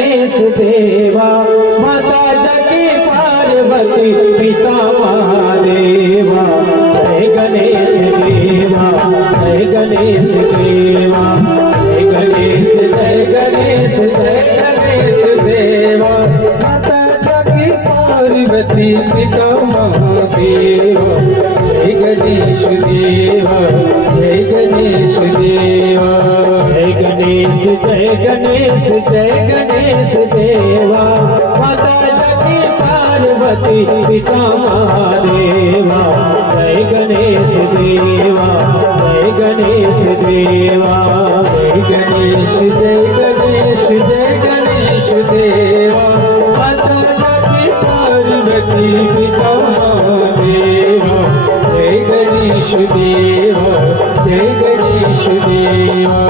देवा माता जगी पार्वती पिता महादेवा जय गणेश देवा जय गणेश देवा जय गणेश जय गणेश जय गणेश देवा माता जगी पार्वती पिता महादेवा जय गणेश देवा जय गणेश देवा जय गणेश जय गणेश जय गणेश देवा माता जगी पार्वती पिता महादेवा जय गणेश देवा जय गणेश देवा जय गणेश जय गणेश जय गणेश देवा माता जगी पार्वती पिता महादेवा जय गणेश देवा जय गणेश देवा।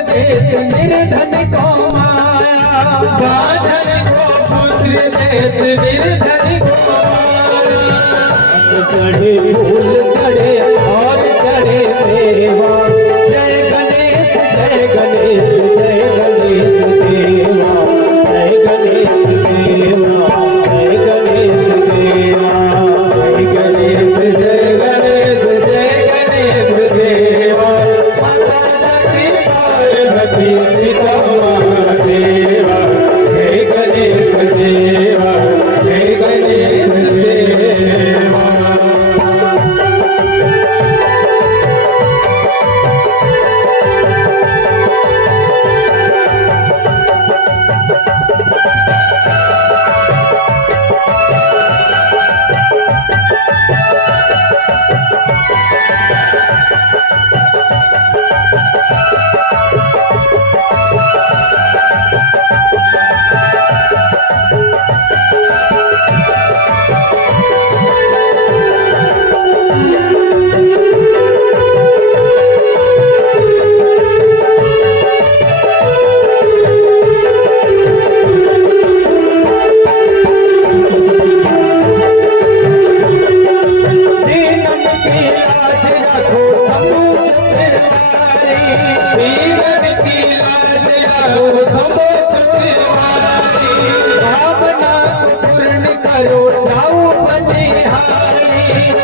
निर्धन को माया बाधन को पुत्र देत निर्धन को माया चढ़े फूल चढ़े और चढ़े देवा जय गणेश जय गणेश जय गणेश देवा जय गणेश देवा जय गणेश देवा जय गणेश जय गणेश जय गणेश देवा माता जगी पार्वती पिता महादेवा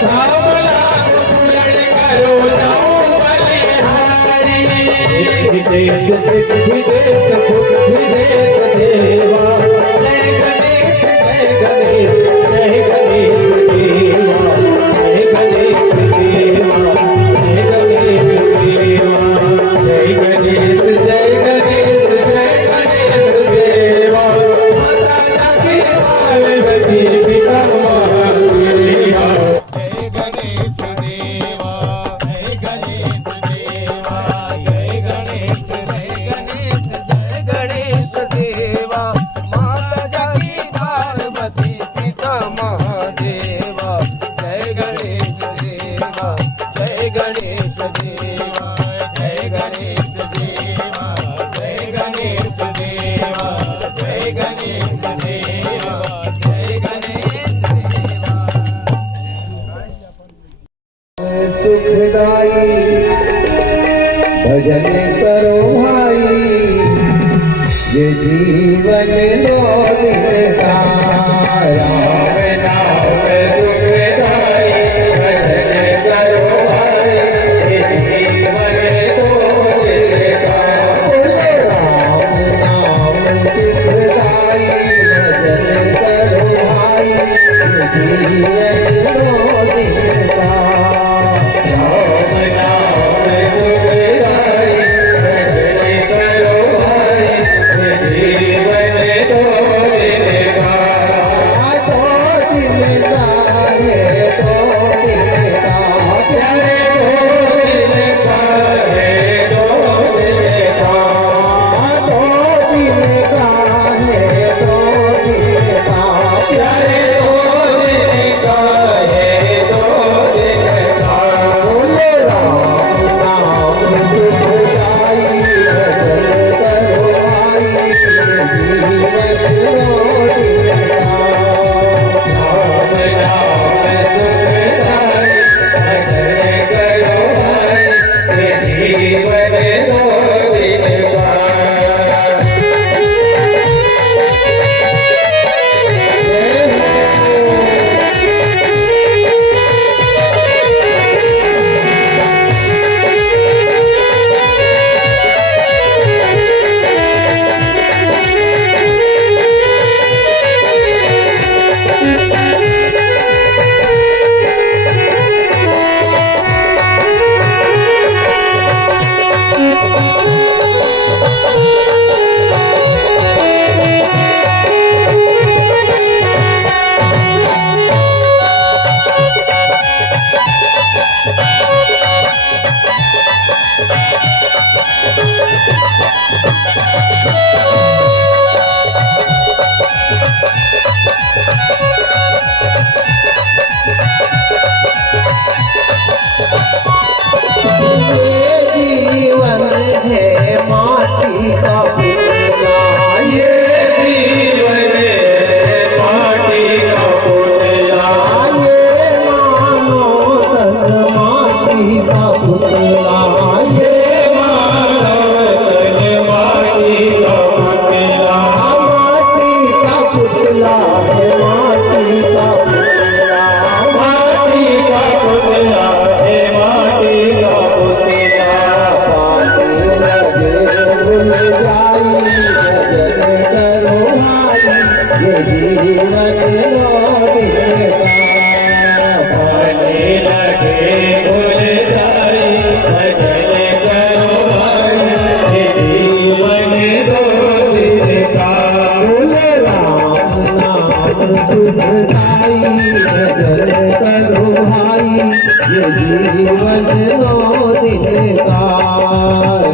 थांबला पुरण करो जाऊ बलिहारी देत सिद्धि देत बुद्धि देत देवा जय गणेश जय गणेश जय गणेश देवा जय गणेश देवा जय गणेश देवा जय गणेश जय गणेश जय गणेश देवा माता जाकी पार्वती पिता महादेवा जय गणेश देवा जय गणेश देवा जय गणेश जय गणेश जय गणेश देवा माता जागी पार्वती पिता महादेवा जय गणेश देवा जय गणेश देवा जय गणेश देवा जय गणेश देवा जय गणेश देवा जय गणेश देवा सुखदाई भजन करो भाई ये जीवन दो दिन का राम नाम सुखदाई भजन करो भाई ये जीवन दो दिन का राम नाम सुखदाई भजन करो भाई ये जीवन दो दिन का राम नाम सुखदाई भजन करो भाई ये जीवन दो दिन का दो दिन का है दो दिन का प्यारे दो दिन का है दो दिन का दो दिन का है दो दिन का प्यारे दो दिन का है दो दिन का बोले राम नाम सुखदाई भजन करो भाई ये जीवन दो दिन का राम नाम सुखदाई भजन करो भाई ये जीवन दो दिन का जीवन है माटी का पुतला ये जीवन है माटी का पुतला ये मानो तन माटी का पुतला ये मानो तन माटी का पुतला माटी का पुतला है माटी का पुतला माटी का पुतला है माटी का पुतला पानी लगे भूल जाई भजन करो भाई ये जीवन दो दिन का पानी लगे भूल जाई भजन करो भाई ये जीवन दो दिन का बोले राम नाम सुखदाई भजन करो भाई ये जीवन दो दिन का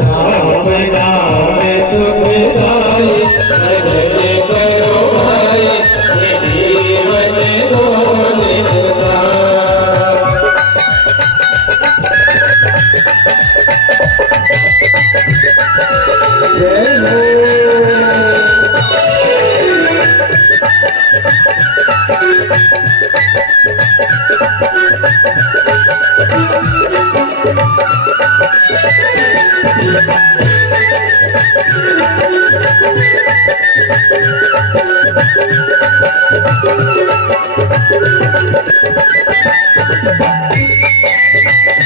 राम नाम सुखदाई भजन करो भाई ये जीवन दो दिन का जय हरि ये जीवन है घासों का जंगल, ये जीवन है घासों का जंगल, ये मानव तन घासों का जंगल, ये मानव तन घासों का जंगल, घासों का जंगल है, घासों का जंगल, घासों का जंगल है, घासों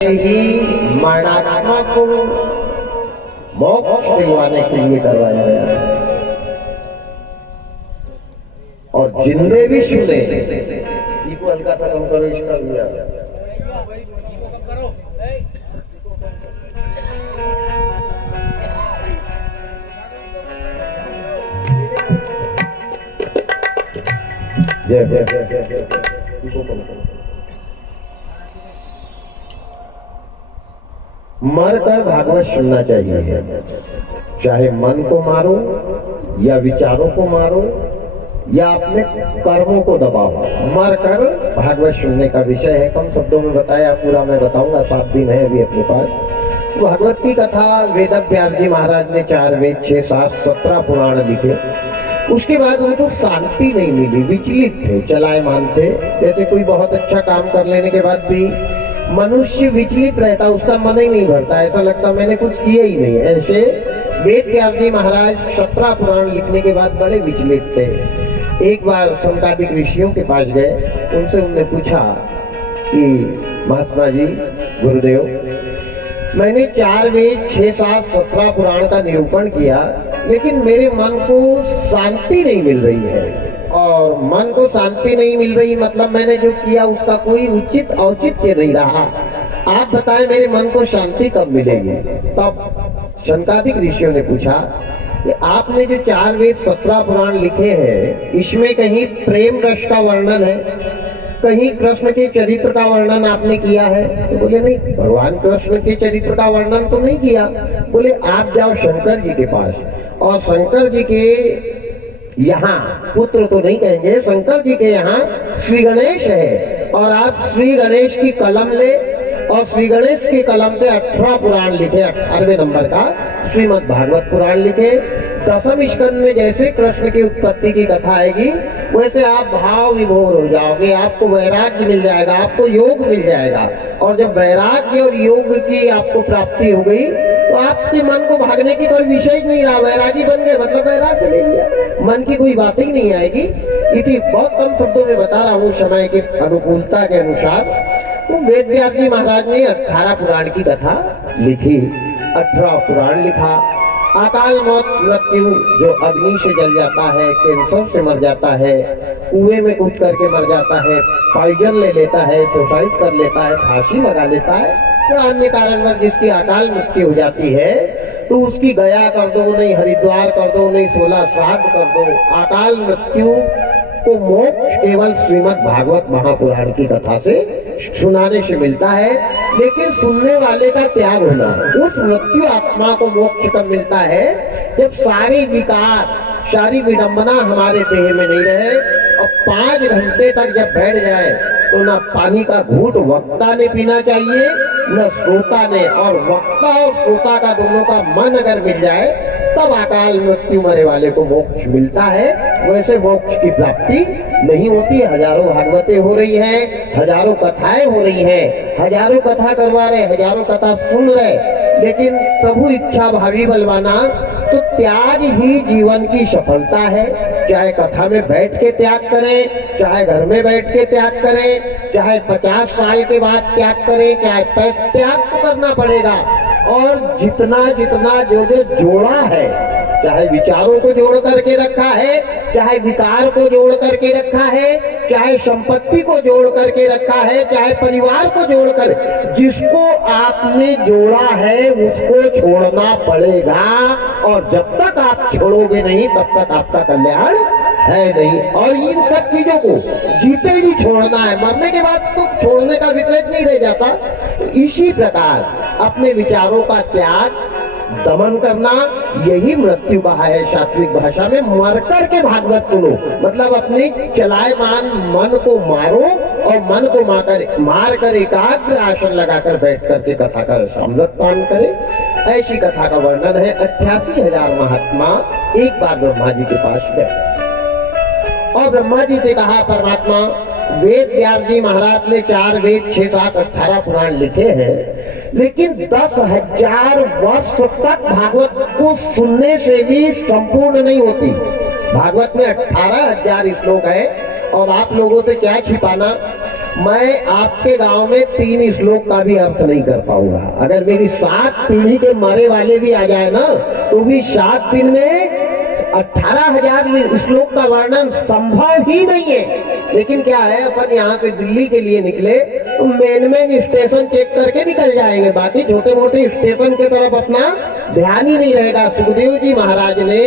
ही मरणात्मा को मोक्ष दिलवाने के लिए करवाया गया है। और जिंदे भी सुने, इसको हल्का सा कम करो, इसका भी आ गया। जय जय जय जय जय, इसको कम करो। मरकर भागवत सुनना चाहिए, चाहे मन को मारो या विचारों को मारो या अपने कर्मों को दबाओ, मरकर भागवत सुनने का विषय है। कम शब्दों में बताया, पूरा मैं बताऊंगा, 7 दिन है अभी अपने पास। भागवत की कथा वेद व्यास जी महाराज ने 4 वेद 6 7 17 पुराण लिखे। उसके बाद उनको शांति नहीं मिली, विचलित थे, चलायमान थे। जैसे कोई बहुत अच्छा काम कर लेने के बाद भी मनुष्य विचलित रहता, उसका मन ही नहीं भरता, ऐसा लगता मैंने कुछ किया ही नहीं। ऐसे वेद व्यास जी महाराज 17 पुराण लिखने के बाद बड़े विचलित थे। एक बार शौनकादिक ऋषियों के पास गए, उनसे उन्होंने पूछा कि महात्मा जी, गुरुदेव, मैंने 4 वेद 6 7 17 पुराण का निरूपण किया, लेकिन मेरे मन को शांति नहीं मिल रही है। और मन को शांति नहीं मिल रही मतलब मैंने जो किया उसका कोई उचित औचित्य नहीं रहा। आप बताएं मेरे मन को शांति कब मिलेगी? तब शौनकादिक ऋषियों ने पूछा कि आपने जो 4 वेद 17 पुराण लिखे हैं, इसमें कहीं प्रेम रस का वर्णन है, कहीं कृष्ण के चरित्र का वर्णन आपने किया है? तो बोले नहीं, भगवान कृष्ण के चरित्र का वर्णन तो नहीं किया। बोले आप जाओ शंकर जी के पास, और शंकर जी के यहाँ, पुत्र तो नहीं कहेंगे, शंकर जी के यहाँ श्री गणेश है, और आप श्री गणेश की कलम ले, और श्री गणेश की कलम से 18 पुराण लिखे, 18वें नंबर का श्रीमद् भागवत पुराण लिखे। 10वें स्कंद में जैसे कृष्ण की उत्पत्ति की कथा आएगी, वैसे आप भाव विभोर हो जाओगे, आपको वैराग्य मिल जाएगा, आपको योग मिल जाएगा। और जब वैराग्य और योग की आपको प्राप्ति हो गई, तो आपके मन को भागने की कोई विषय ही नहीं रहा, वैरागी बन गए, मतलब वैराग्य ले लिया, मन की कोई बात ही नहीं आएगी। इति बहुत कम शब्दों में बता रहा हूँ समय की अनुकूलता के अनुसार। तो वेद व्यास जी महाराज ने 18 पुराण की कथा लिखी, 18 पुराण लिखा। अकाल मौत मृत्यु, जो अग्नि से जल जाता है, कैंसर से मर जाता है, कुएं में कूद करके मर जाता है, पॉइजन ले लेता है, सुसाइड कर लेता है, फांसी लगा लेता है, या अन्य कारणवश जिसकी अकाल मृत्यु हो जाती है, तो उसकी गया कर दो, नहीं हरिद्वार कर दो, नहीं 16 श्राद्ध कर दो। अकाल मृत्यु को मोक्ष केवल श्रीमद् भागवत महापुराण की कथा से सुनाने से मिलता है, लेकिन सुनने वाले का त्याग होना। उस मृत्यु आत्मा को मोक्ष कब मिलता है? जब सारी विकार, सारी विडंबना हमारे देह में नहीं रहे और 5 घंटे तक जब बैठ जाए तो ना पानी का घूंट वक्ता ने पीना चाहिए, न श्रोता ने, और वक्ता और श्रोता का दोनों का मन अगर मिल जाए तब अकाल मृत्यु मरे वाले को मोक्ष मिलता है। वैसे मोक्ष की प्राप्ति नहीं होती। हजारों भागवतें हो रही हैं, हजारों कथाएं हो रही हैं, हजारों कथा करवा रहे, हजारों कथा सुन रहे, लेकिन प्रभु इच्छा भावी बलवाना, तो त्याग ही जीवन की सफलता है। चाहे कथा में बैठ के त्याग करें, चाहे घर में बैठ के त्याग करें, चाहे 50 साल के बाद त्याग करें, चाहे पैसा त्याग तो करना पड़ेगा। और जितना जितना जो जो जोड़ा है, चाहे विचारों को जोड़ करके रखा है, चाहे विकार को जोड़ करके रखा है, चाहे संपत्ति को जोड़ करके रखा है, चाहे परिवार को जोड़कर, जिसको आपने जोड़ा है उसको छोड़ना पड़ेगा। और जब तक आप छोड़ोगे नहीं तब तक आपका कल्याण है नहीं। और इन सब चीजों को जीते ही छोड़ना है, मरने के बाद तो छोड़ने का विषय नहीं रह जाता। तो इसी प्रकार अपने विचारों का त्याग, दमन करना, यही मृत्यु बहा है। सात्विक भाषा में मर कर के भागवत सुनो, मतलब अपने चलायमान मन को मारो और मन को मार कर एकाग्र आसन लगाकर बैठ करके कथा का अमृत पान करे। ऐसी कथा का वर्णन है। 88,000 महात्मा एक बार ब्रह्मा जी के पास गए और ब्रह्मा जी से कहा, परमात्मा, वेद व्यास जी महाराज ने 4 वेद 6, 7, 18 पुराण लिखे हैं, लेकिन 10,000 वर्ष तक भागवत को सुनने से भी संपूर्ण नहीं होती। भागवत में 18,000 श्लोक है और आप लोगों से क्या छिपाना, मैं आपके गांव में 3 श्लोक का भी अर्थ नहीं कर पाऊंगा। अगर मेरी 7 पीढ़ी के मरे वाले भी आ जाए ना, तो भी 7 दिन में 18,000 श्लोक का वर्णन संभव ही नहीं है। लेकिन क्या है, अपन यहाँ से दिल्ली के लिए निकले तो मेन स्टेशन चेक करके निकल जाएंगे, बाकी छोटे मोटे स्टेशन के तरफ अपना ध्यान ही नहीं रहेगा। सुखदेव जी महाराज ने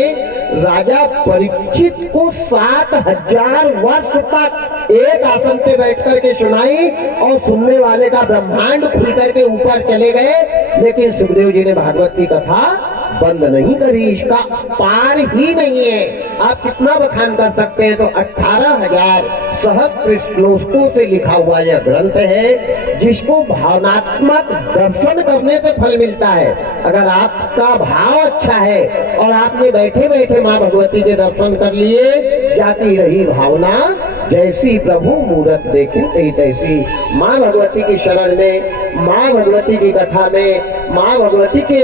राजा परीक्षित को 7,000 वर्ष तक एक आसन पे बैठ करके सुनाई और सुनने वाले का ब्रह्मांड खुल करके ऊपर चले गए, लेकिन सुखदेव जी ने भागवत की कथा बंद नहीं करी। इसका पार ही नहीं है। आप कितना बखान कर सकते हैं। तो 18,000 सहस्त्र श्लोकों से लिखा हुआ यह ग्रंथ है, जिसको भावनात्मक दर्शन करने से फल मिलता है। अगर आपका भाव अच्छा है और आपने बैठे बैठे माँ भगवती के दर्शन कर लिए, जाती रही भावना जैसी प्रभु मूरत देखी तैसी। माँ भगवती की शरण में, माँ भगवती की कथा में, माँ भगवती के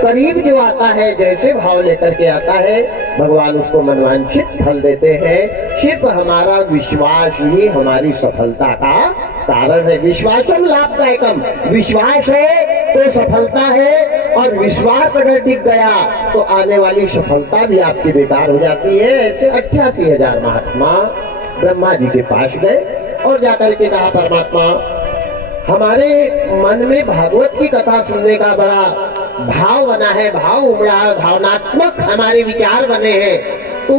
करीब जो आता है, जैसे भाव लेकर के आता है, भगवान उसको मनवांछित फल देते हैं। सिर्फ हमारा विश्वास ही हमारी सफलता का कारण है। विश्वासम लाभदायकम, विश्वास है तो सफलता है, और विश्वास अगर टिक गया तो आने वाली सफलता भी आपकी बेकार हो जाती है। ऐसे 88,000 महात्मा ब्रह्मा जी के पास गए और जाकर के कहा, परमात्मा, हमारे मन में भागवत की कथा सुनने का बड़ा भाव बना है, भाव उमड़ा है, भावनात्मक हमारे विचार बने हैं, तो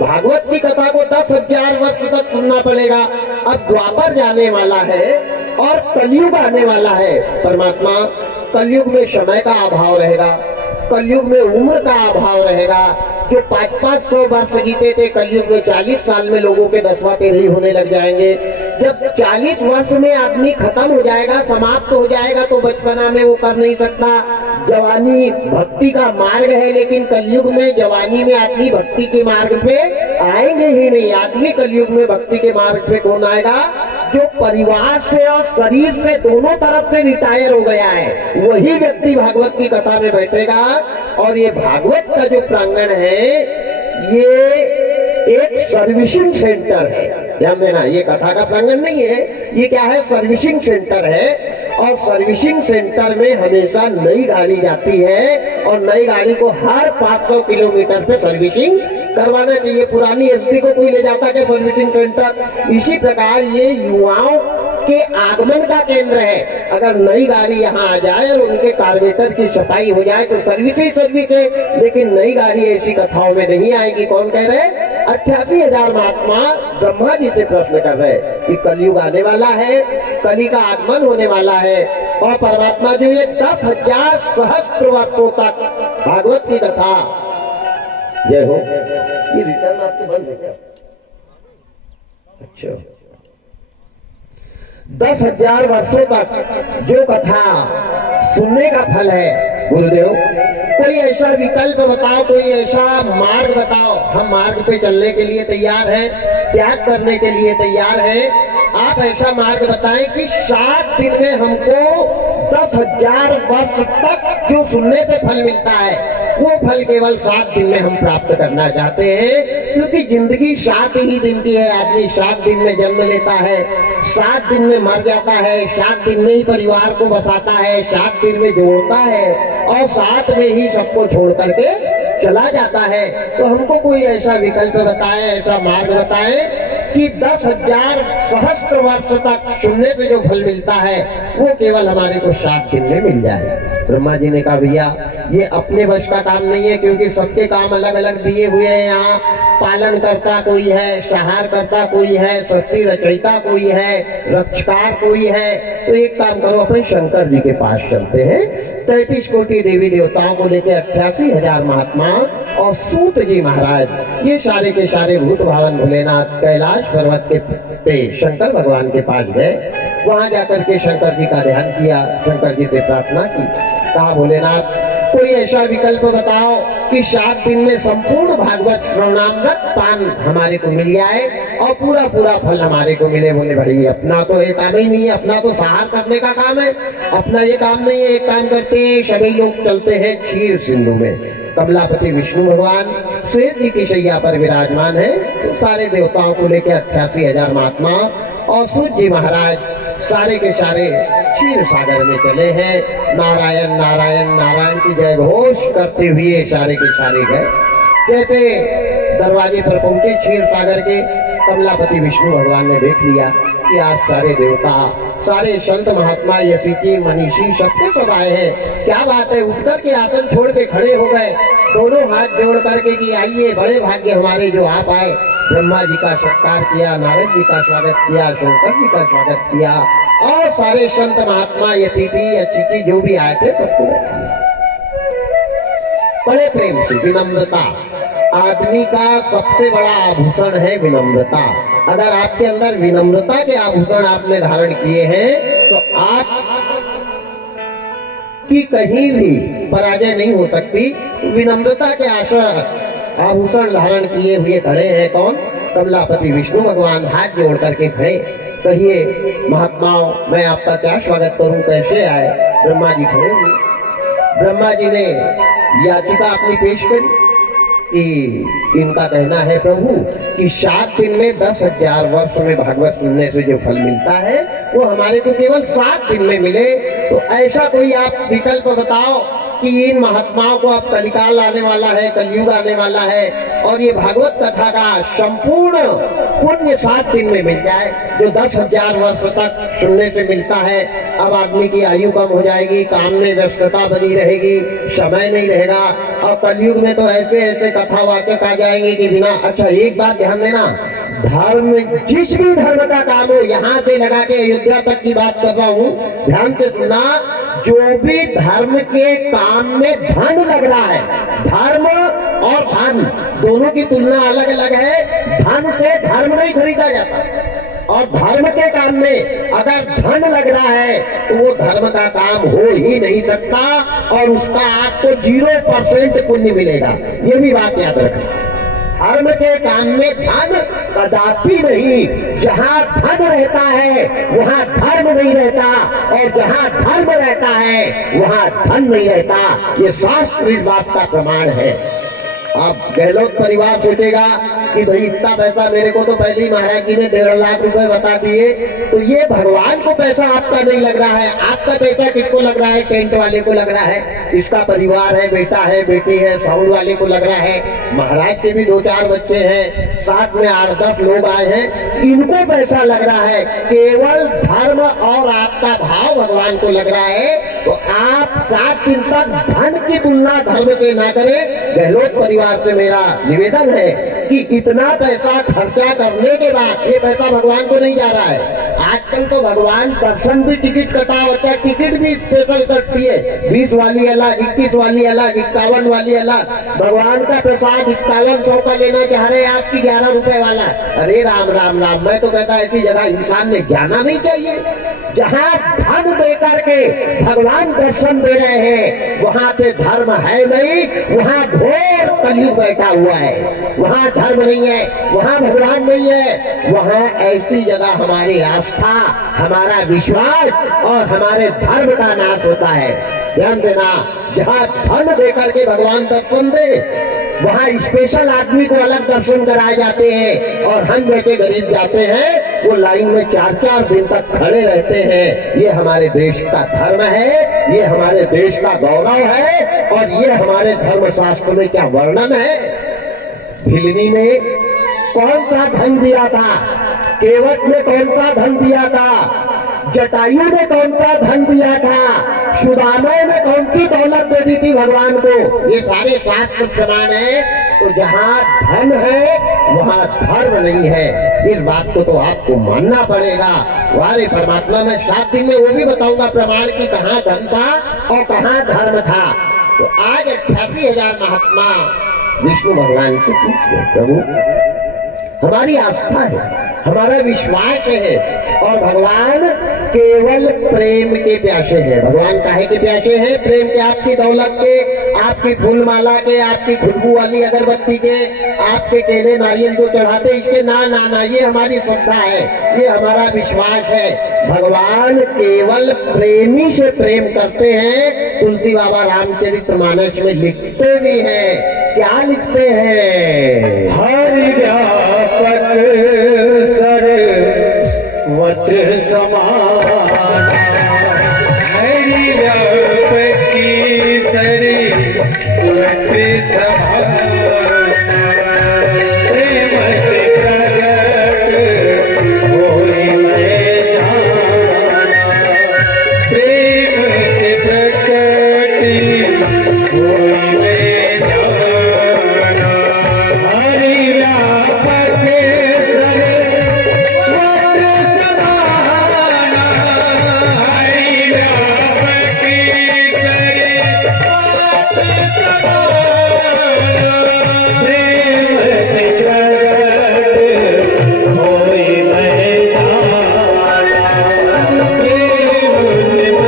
भागवत की कथा को 10,000 वर्ष तक सुनना पड़ेगा। अब द्वापर जाने वाला है और कलयुग आने वाला है। परमात्मा, कलयुग में समय का अभाव रहेगा, कलयुग में उम्र का अभाव रहेगा। जो 500-500 वर्ष जीते थे, कलयुग में 40 साल में लोगों के 10वां 13 होने लग जाएंगे। जब 40 वर्ष में आदमी खत्म हो जाएगा, समाप्त हो जाएगा, तो बचपना में वो कर नहीं सकता। जवानी भक्ति का मार्ग है, लेकिन कलयुग में जवानी में आदमी भक्ति के मार्ग पे आएंगे ही नहीं। आदमी कलयुग में भक्ति के मार्ग पे कौन आएगा? जो परिवार से और शरीर से दोनों तरफ से रिटायर हो गया है, वही व्यक्ति भागवत की कथा में बैठेगा। और ये भागवत का जो प्रांगण है, ये एक सर्विसिंग सेंटर है। ध्यान देना, ये कथा का प्रांगण नहीं है, ये क्या है? सर्विसिंग सेंटर है। और सर्विसिंग सेंटर में हमेशा नई गाड़ी जाती है और नई गाड़ी को हर 500 किलोमीटर पे सर्विसिंग करवाना चाहिए। पुरानी एसडी को कोई ले जाता है सर्विसिंग सेंटर? इसी प्रकार ये युवाओं के आगमन का केंद्र है। अगर नई गाड़ी यहाँ आ जाए और उनके कार्बोरेटर की सफाई हो जाए तो सर्विस ही सर्विस है, लेकिन नई गाड़ी ऐसी कथाओं में नहीं आएगी। कौन कह रहे? 88,000 महात्मा ब्रह्मा जी से प्रश्न कर रहे कि कलयुग आने वाला है, कली का आगमन होने वाला है, और परमात्मा जो ये 10,000 सहस्त्र वर्षों तक भागवत की कथा, जय हो। ये रिटर्न आपके बंद है क्या? अच्छा, 10,000 वर्षों तक जो कथा सुनने का फल है गुरुदेव, कोई ऐसा विकल्प बताओ, कोई ऐसा मार्ग बताओ। हम मार्ग पे चलने के लिए तैयार हैं, त्याग करने के लिए तैयार हैं। आप ऐसा मार्ग बताएं कि 7 दिन में हमको 10,000 वर्ष तक जो सुनने से फल मिलता है, वो फल केवल 7 दिन में हम प्राप्त करना चाहते हैं। क्योंकि जिंदगी 7 ही दिन की है। आदमी 7 दिन में जन्म लेता है, 7 दिन में मर जाता है, 7 दिन में ही परिवार को बसाता है, 7 दिन में जोड़ता है, और 7 में ही सबको छोड़ करके चला जाता है। तो हमको कोई ऐसा विकल्प बताए, ऐसा मार्ग बताए कि 10,000 सहस्त्र वर्ष तक सुनने से जो फल मिलता है वो केवल हमारे को 7 दिन में मिल जाए। ब्रह्मा जी ने कहा भैया ये अपने वश का काम नहीं है, क्योंकि सबके काम अलग अलग दिए हुए हैं। यहाँ पालन करता कोई है, संहार करता कोई है, सृष्टि रचयिता कोई है, रक्षकार कोई है। तो एक काम करो, अपन शंकर जी के पास चलते हैं। 33 कोटि देवी देवताओं को लेकर 88,000 महात्मा और सूत जी महाराज, ये सारे के सारे भूत भावन भोलेनाथ कैलाश पर्वत के पे शंकर भगवान के पास गए। वहां जाकर के शंकर जी का ध्यान किया, शंकर जी से प्रार्थना की। कहा भोलेनाथ कोई ऐसा विकल्प बताओ कि 7 दिन में संपूर्ण भागवत श्रवणामृत पान हमारे को मिल जाए और पूरा पूरा फल हमारे को मिले। बोले भाई अपना तो ये काम ही नहीं है, अपना तो सहार करने का काम है, अपना ये काम नहीं है। एक काम करते हैं, सभी लोग चलते हैं क्षीर सिंधु में। कमलापति विष्णु भगवान श्वेत जी की शैया पर विराजमान है। तो सारे देवताओं को लेकर 88,000 महात्मा और सूत जी महाराज सारे के सारे क्षीर सागर में चले हैं। नारायण नारायण नारायण की जय घोष करते हुए सारे के सारे गए। जैसे दरवाजे पर पहुंचे क्षीर सागर के, कमलापति विष्णु भगवान ने देख लिया कि आज सारे देवता, सारे संत महात्मा, यशीची मनीषी सबके सब आए हैं। क्या बात है, उठकर के आसन छोड़ के खड़े हो गए, दोनों हाथ जोड़ करके कि आइए, बड़े भाग्य हमारे जो आप आए। ब्रह्मा जी का सत्कार किया, नारद जी का स्वागत किया, शंकर जी का स्वागत किया, और सारे संत महात्मा यतीथि अतिथि जो भी आए थे सबको किया बड़े प्रेम से। विनम्रता आदमी का सबसे बड़ा आभूषण है, विनम्रता। अगर आपके अंदर विनम्रता के आभूषण आपने धारण किए हैं तो आप की कहीं भी पराजय नहीं हो सकती। विनम्रता के आभूषण धारण किए हुए खड़े हैं कौन? कमलापति विष्णु भगवान हाथ जोड़ करके खड़े। कहिए महात्माओं मैं आपका क्या स्वागत करूं, कैसे आए? ब्रह्मा जी खड़े हुए। ब्रह्मा जी ने याचिका अपनी पेश करी कि इनका कहना है प्रभु कि 7 दिन में 10,000 वर्ष में भागवत सुनने से जो फल मिलता है वो हमारे को केवल 7 दिन में मिले। तो ऐसा कोई आप विकल्प बताओ कि इन महात्माओं को अब कलिकाल आने वाला है, कलयुग आने वाला है, और ये भागवत कथा का संपूर्ण पुण्य 7 दिन में मिल जाए, जो 10,000 वर्ष तक सुनने से मिलता है। अब आदमी की आयु कम हो जाएगी, काम में व्यस्तता बनी रहेगी, समय नहीं रहेगा। और कलयुग में तो ऐसे ऐसे कथा वाचक आ जाएंगे कि बिना। अच्छा एक बात ध्यान देना, धर्म जिस भी धर्म का काम हो, यहाँ से लगा के अयोध्या तक की बात कर रहा हूँ, ध्यान से सुनना। जो भी धर्म के काम में धन लग रहा है, धर्म और धन दोनों की तुलना अलग अलग है। धन से धर्म नहीं खरीदा जाता, और धर्म के काम में अगर धन लग रहा है तो वो धर्म का काम हो ही नहीं सकता, और उसका आपको 0% पुण्य मिलेगा। ये भी बात याद रखना। धर्म के काम में धन कदापि नहीं। जहाँ धन रहता है वहाँ धर्म नहीं रहता, और जहाँ धर्म रहता है वहाँ धन नहीं रहता। ये शास्त्र इस बात का प्रमाण है। अब गहलोत परिवार सोचेगा कि भाई इतना पैसा मेरे को तो पहले ही महाराज जी ने 1.5 लाख रुपए बता दिए, तो ये भगवान को पैसा आपका नहीं लग रहा है। आपका पैसा किसको लग रहा है? टेंट वाले को लग रहा है, इसका परिवार है, बेटा है, बेटी है, साउंड वाले को लग रहा है। महाराज के भी 2-4 बच्चे हैं, साथ में 8-10 लोग आए हैं, इनको पैसा लग रहा है। केवल धर्म और आपका भाव भगवान को लग रहा है। तो आप 7 दिन तक धन की तुलना धर्म से ना करें। गहलोत परिवार से मेरा निवेदन है कि इतना पैसा खर्चा करने के बाद ये पैसा भगवान को नहीं जा रहा है। आजकल तो भगवान दर्शन भी टिकट कटा होता है, टिकट भी स्पेशल कटती है, 20 वाली अलग, 21 वाली अलग, 51 वाली अलग। भगवान का प्रसाद 5100 का लेना चाह रहे हैं, आपकी 11 रुपए वाला। अरे राम राम राम, मैं तो कहता ऐसी जगह इंसान ने जाना नहीं चाहिए। जहाँ धन दे करके भगवान दर्शन दे रहे हैं, वहाँ पे धर्म है नहीं, वहाँ घोर कलयुग बैठा हुआ है। वहाँ धर्म नहीं है, वहाँ भगवान नहीं है। वहाँ ऐसी जगह हमारी आस्था, हमारा विश्वास और हमारे धर्म का नाश होता है। ध्यान देना, जहाँ धन दे करके भगवान दर्शन दे, वहाँ स्पेशल आदमी को अलग दर्शन कराए जाते हैं, और हम जैसे गरीब जाते हैं वो लाइन में 4-4 दिन तक खड़े रहते हैं। ये हमारे देश का धर्म है, ये हमारे देश का गौरव है, और ये हमारे धर्म शास्त्र में क्या वर्णन है। भिलनी ने कौन सा धन दिया था? केवट ने कौन सा धन दिया था? जटायु ने कौन सा धन दिया था? सुदामा ने कौन सी दौलत दे दी थी भगवान को? ये सारे शास्त्र प्रमाण है। तो जहाँ धन है वहाँ धर्म नहीं है, इस बात को तो आपको मानना पड़ेगा। वारे परमात्मा, मैं 7 दिन में वो भी बताऊंगा प्रमाण की कहाँ धन था और कहाँ धर्म था। तो आज 88,000 महात्मा विष्णु भगवान से पूछ गए, प्रभु हमारी आस्था है, हमारा विश्वास है, और भगवान केवल प्रेम के प्यासे हैं। भगवान काहे के प्यासे हैं? प्रेम के, आपकी दौलत के, आपकी फूलमाला के, आपकी खुशबू वाली अगरबत्ती के, आपके केले नारियल जो चढ़ाते, इसके ना ना ना, ये हमारी श्रद्धा है, ये हमारा विश्वास है। भगवान केवल प्रेमी से प्रेम करते हैं। तुलसी बाबा रामचरितमानस में लिखते भी हैं, क्या लिखते हैं? हरि व्यापक सर्वत समान, हरि व्यापक सर्वत समान, प्रेम से प्रगट होई मैं जाना, प्रेम से प्रगट होई मैं जाना। हरि व्यापक सर्वत्र समान, हरि व्यापक सर्वत्र समान, प्रेम से प्रगट होई मैं जाना, प्रेम से प्रगट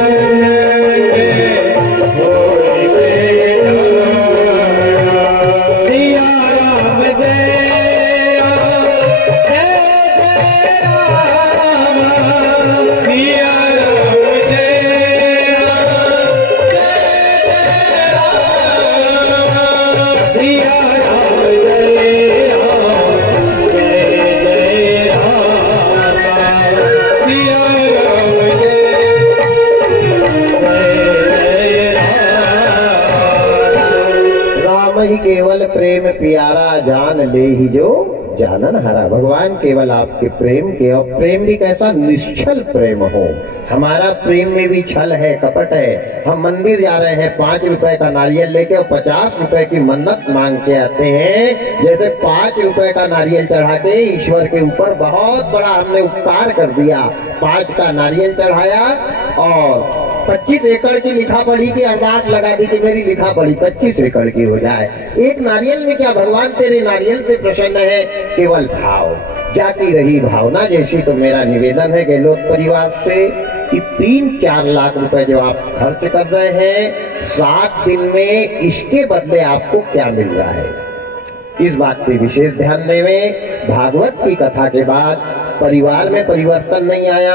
होई मैं जाना। सिया राम जय राम, जय जय राम, सिया राम जय राम, जय जय राम, सिया राम जय राम, जय जय राम, सिया राम जय राम। राम ही केवल प्रेम प्यारा, जान ले ही जो जानन हरा। भगवान केवल आपके प्रेम के, और प्रेम भी कैसा? निश्चल प्रेम हो। हमारा प्रेम में भी छल है, कपट है। हम मंदिर जा रहे हैं 5 रुपए का नारियल लेके और 50 रुपए की मन्नत मांग के आते हैं। जैसे 5 रुपए का नारियल चढ़ा के ईश्वर के ऊपर बहुत बड़ा हमने उपकार कर दिया। 5 का नारियल चढ़ाया और 25 एकड़ की लिखा पढ़ी की अरदास लगा दी कि मेरी लिखा पढ़ी 25 एकड़ की हो जाए। एक नारियल में क्या? भगवान तेरे नारियल से प्रसन्न है। केवल भाव, जाती रही भावना जैसी। तो मेरा निवेदन है गहलोत परिवार से कि 3-4 लाख रुपए जो आप खर्च कर रहे हैं 7 दिन में, इसके बदले आपको क्या मिल रहा है? इस बात पे विशेष ध्यान देवें। भागवत की कथा के बाद परिवार में परिवर्तन नहीं आया,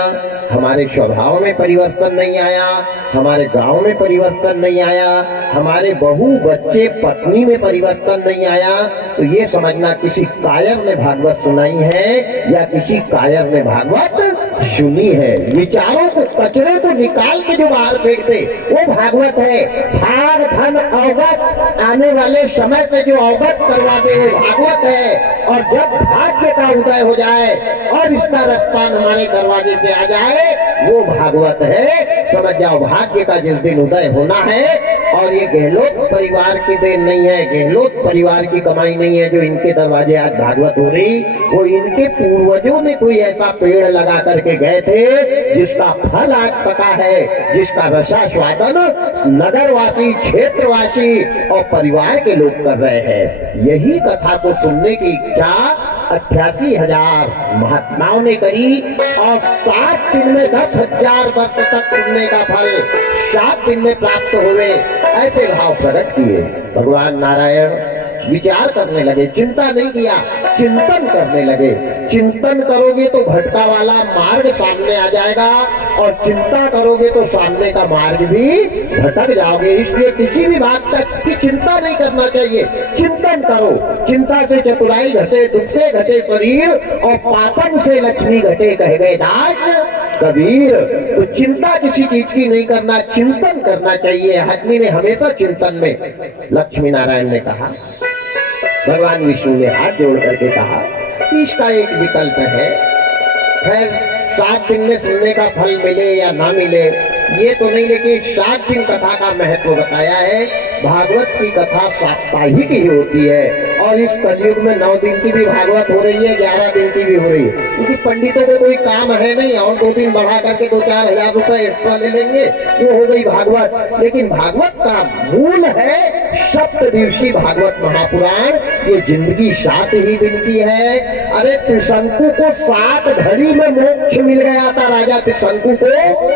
हमारे स्वभाव में परिवर्तन नहीं आया, हमारे गांव में परिवर्तन नहीं आया, हमारे बहू बच्चे पत्नी में परिवर्तन नहीं आया, तो ये समझना किसी कायर ने भागवत सुनाई है या किसी कायर ने भागवत सुनी है। विचारों को, कचरे को निकाल के जो बाहर फेंक दे वो भागवत है। भाग धन अवगत, आने वाले समय से जो अवगत करवा दे वो भागवत है। और जब भाग्य का उदय हो जाए और इसका रसपान हमारे दरवाजे पे आ जाए वो भागवत है। समझ जाओ भाग्य का जिस दिन उदय होना है। और ये गहलोत परिवार की देन नहीं है, गहलोत परिवार की कमाई नहीं है जो इनके दरवाजे आज भागवत हो रही। वो इनके पूर्वजों ने कोई ऐसा पेड़ लगा करके गए थे जिसका फल आज पका है, जिसका रसा स्वादन नगरवासी, क्षेत्रवासी और परिवार के लोग कर रहे हैं। यही कथा को सुनने की इच्छा 88,000 महात्माओं ने करी और 7 दिन में 10,000 वर्ष तक सुनने का फल 7 दिन में प्राप्त हुए। ऐसे भाव प्रकट किए। भगवान नारायण विचार करने लगे, चिंता नहीं किया, चिंतन करने लगे। चिंतन करोगे तो भटका वाला मार्ग सामने आ जाएगा और चिंता करोगे तो सामने का मार्ग भी भटक जाओगे। इसलिए किसी भी बात की चिंता नहीं करना चाहिए, चिंतन करो। चिंता से चतुराई घटे, दुख से घटे शरीर और पापन से लक्ष्मी घटे, कह गए दास कबीर। तो चिंता किसी चीज की नहीं करना, चिंतन करना चाहिए। आदमी ने हमेशा चिंतन में, लक्ष्मी नारायण ने कहा, भगवान विष्णु ने हाथ जोड़ करके कहा कि इसका एक विकल्प है। खैर 7 दिन में सुनने का फल मिले या ना मिले ये तो नहीं, लेकिन 7 दिन कथा का महत्व बताया है। भागवत की कथा साप्ताहिक ही होती है और इस कलयुग में 9 दिन की भी भागवत हो रही है, 11 दिन की भी हो रही है, क्योंकि पंडितों को कोई काम है नहीं और 2 दिन बढ़ा करके 2-4 हजार रुपए एक्स्ट्रा ले लेंगे, वो हो गई भागवत। लेकिन भागवत का मूल है सप्तदिवसीय भागवत महापुराण। ये जिंदगी 7 ही दिन की है। अरे त्रिशंकु को 7 घड़ी में मोक्ष मिल गया था, राजा त्रिशंकु को,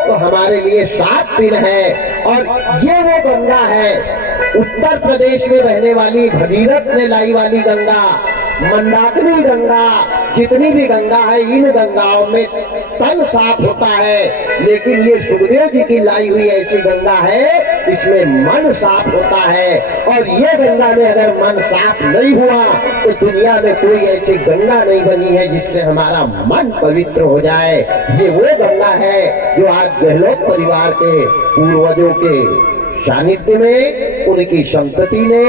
तो हमारे लिए 7 दिन है। और ये वो गंगा है उत्तर प्रदेश में बहने वाली, भगीरथ ने लाई वाली गंगा, मंदाकिनी गंगा, जितनी भी गंगा है इन गंगाओं में तन साफ होता है। लेकिन ये सुखदेव जी की लाई हुई ऐसी गंगा है इसमें मन साफ होता है। और ये गंगा में अगर मन साफ नहीं हुआ तो दुनिया में कोई ऐसी गंगा नहीं बनी है जिससे हमारा मन पवित्र हो जाए। ये वो गंगा है जो आज गहलोत परिवार के पूर्वजों के सानिध्य में उनकी संतति ने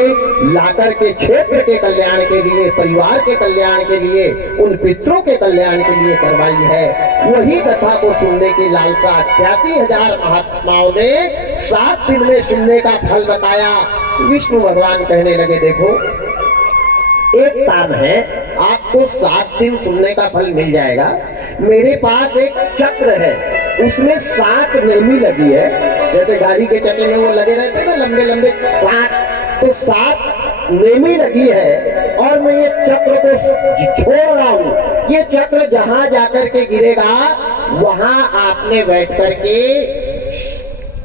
लाकर के क्षेत्र के कल्याण के लिए, परिवार के कल्याण के लिए, उन पितरों के कल्याण के लिए करवाई है। वही कथा को सुनने की लालसा 88,000 महात्माओं ने 7 दिन में सुनने का फल बताया। विष्णु भगवान कहने लगे, देखो एक काम है, आपको 7 दिन सुनने का फल मिल जाएगा। मेरे पास एक चक्र है, उसमें 7 नेमी लगी है, जैसे गाड़ी के चक्र में वो लगे रहते हैं ना लंबे लंबे 7, तो 7 नेमी लगी है। और मैं ये चक्र को छोड़ रहा हूँ, ये चक्र जहां जाकर के गिरेगा वहां आपने बैठ करके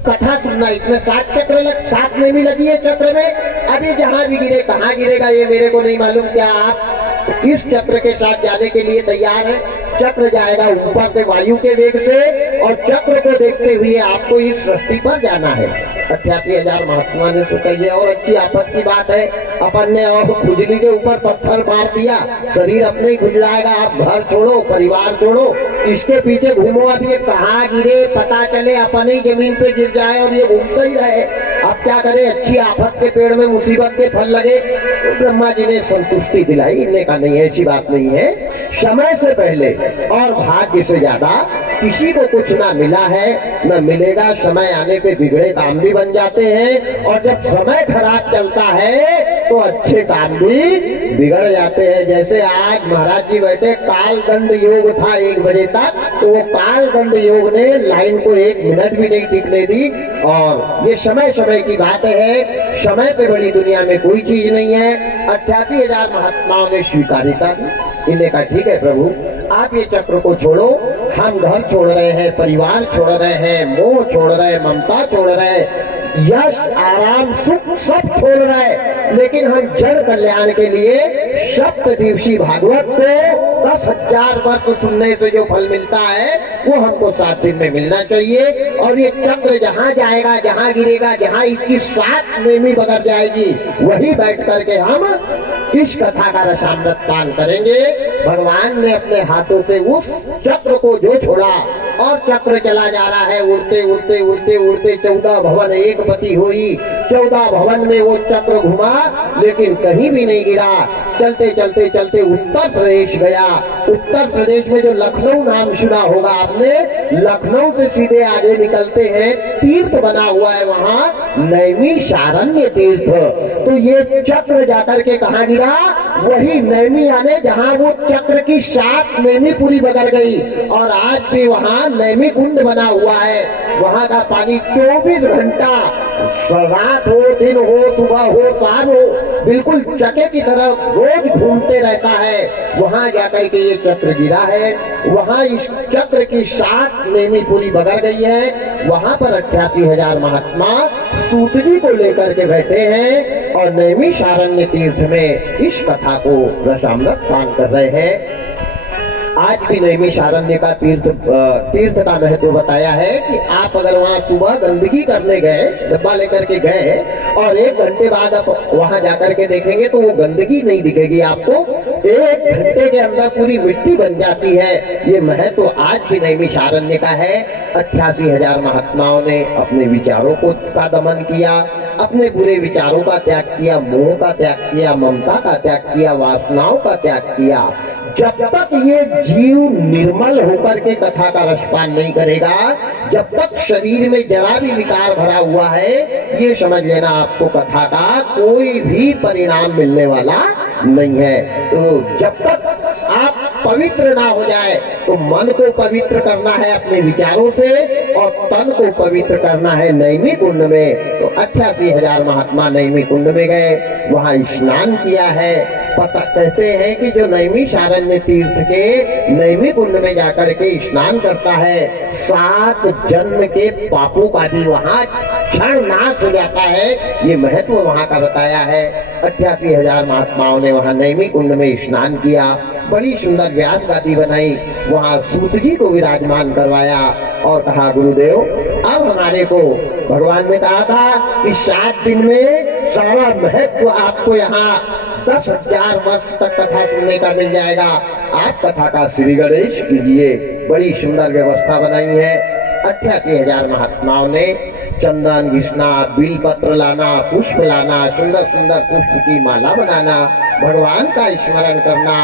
कथा सुनना। इसमें 7 चक्र 7 नेमी लगी है चक्र में। अभी जहां भी गिरे, कहाँ गिरेगा ये मेरे को नहीं मालूम। क्या आप इस चक्र के साथ जाने के लिए तैयार हैं? चक्र जाएगा ऊपर से वायु के वेग से और चक्र को देखते हुए आपको इस सृष्टि पर जाना है। 88,000 महात्मा ने सुनाई। और अच्छी आफत की बात है, अपन ने और खुजली के ऊपर पत्थर मार दिया, शरीर अपने ही खुजलाएगा। आप घर छोड़ो, परिवार छोड़ो, इसके पीछे घूमो। अब ये कहाँ गिरे पता चले अपन ही जमीन पे गिर जाए और ये घूमता ही रहे। अब क्या करे, अच्छी आफत के पेड़ में मुसीबत के फल लगे। तो ब्रह्मा जी ने संतुष्टि दिलाई, इन्हें का नहीं है, ऐसी बात नहीं है। समय से पहले और भाग्य से ज्यादा किसी को कुछ ना मिला है न मिलेगा। समय आने पे बिगड़े काम भी बन जाते हैं और जब समय खराब चलता है तो अच्छे काम भी बिगड़ जाते हैं। जैसे आज महाराज जी बैठे, काल दंड योग था 1 बजे तक, तो वो काल दंड योग ने लाइन को 1 मिनट भी नहीं टिकने दी। और ये समय समय की बात है, समय से बड़ी दुनिया में कोई चीज नहीं है। 88,000 महात्माओं ने स्वीकारिता दी। इन्हें कहा, ठीक है प्रभु, आप ये चक्र को छोड़ो, हम घर छोड़ रहे हैं, परिवार छोड़ रहे हैं, मोह छोड़ रहे हैं, ममता छोड़ रहे हैं, यश आराम सुख सब छोड़ रहे, लेकिन हम जड़ कल्याण के लिए सप्त दिवसीय भागवत को 10,000 वर्ष सुनने से जो फल मिलता है वो हमको 7 दिन में मिलना चाहिए। और ये चक्र जहाँ जाएगा, जहाँ गिरेगा, जहाँ इसकी 7 नेमी बदल जाएगी, वही बैठ करके हम इस कथा का रसामृत पान करेंगे। भगवान ने अपने हाथों से उस चक्र को जो छोड़ा और चक्र चला जा रहा है, उड़ते उड़ते उड़ते उड़ते 14 भवन एक पति हुई। 14 भवन में वो चक्र घुमा, लेकिन कहीं भी नहीं गिरा। चलते चलते चलते उत्तर प्रदेश गया। उत्तर प्रदेश में जो लखनऊ नाम सुना होगा आपने, लखनऊ से सीधे आगे निकलते हैं, तीर्थ बना हुआ है वहाँ, नैमिषारण्य तीर्थ। तो ये चक्र जाकर के कहाँ गिरा? वही नैमी आने जहाँ वो चक्र की 7 नैमी पूरी बदल गई। और आज भी वहाँ नैमी कुंड बना हुआ है। वहाँ का पानी 24 घंटा, रात हो दिन हो सुबह हो शाम हो, बिल्कुल चके की तरह रोज घूमते रहता है। वहाँ जाकर के ये चक्र गिरा है। वहाँ इस चक्र की 7 नेमी पूरी बदल गई है। वहाँ पर 88,000 महात्मा सूत जी को लेकर के बैठे हैं और नैमिषारण्य तीर्थ में इस कथा को रसामृत पान कर रहे हैं। आज भी नैमिषारण्य का तीर्थ का महत्व बताया है कि आप अगर वहाँ सुबह गंदगी करने गए, डब्बा लेकर के गए और 1 घंटे बाद आप वहाँ जाकर के देखेंगे तो वो गंदगी नहीं दिखेगी आपको, 1 घंटे के अंदर पूरी मिट्टी बन जाती है। ये महत्व आज भी नैमिषारण्य का है। 88,000 महात्माओं ने अपने विचारों का दमन किया, अपने बुरे विचारों का त्याग किया, मोह का त्याग किया, ममता का त्याग किया, वासनाओं का त्याग किया। जब तक ये जीव निर्मल होकर के कथा का रसपान नहीं करेगा, जब तक शरीर में जरा भी विकार भरा हुआ है, ये समझ लेना आपको कथा का कोई भी परिणाम मिलने वाला नहीं है। तो जब तक आप पवित्र ना हो जाए, तो मन को पवित्र करना है अपने विचारों से और तन को पवित्र करना है नैमी कुंड में। तो 88,000 महात्मा नैमी कुंड में गए, वहां स्नान किया है। पता कहते हैं कि जो नैमिषारण्य तीर्थ के नैमी कुंड में जाकर के स्नान करता है, 7 जन्म के पापों का भी वहां क्षण नाश हो जाता है। ये महत्व वहां का बताया है। 88,000 महात्माओं ने वहां नैमी कुंड में स्नान किया। बड़ी सुंदर व्यास गादी बनाई, वहां सूत जी को विराजमान करवाया और कहा, गुरुदेव अब हमारे को भगवान ने कहा था कि 7 दिन में सारा महत्व आपको यहाँ 10,000 वर्ष तक कथा सुनने का मिल जाएगा। आप कथा का श्री गणेश कीजिए। बड़ी सुंदर व्यवस्था बनाई है। 88,000 महात्माओं ने चंदन घिसना, बिल पत्र लाना, पुष्प लाना, सुंदर सुंदर पुष्प की माला बनाना, भगवान का स्मरण करना,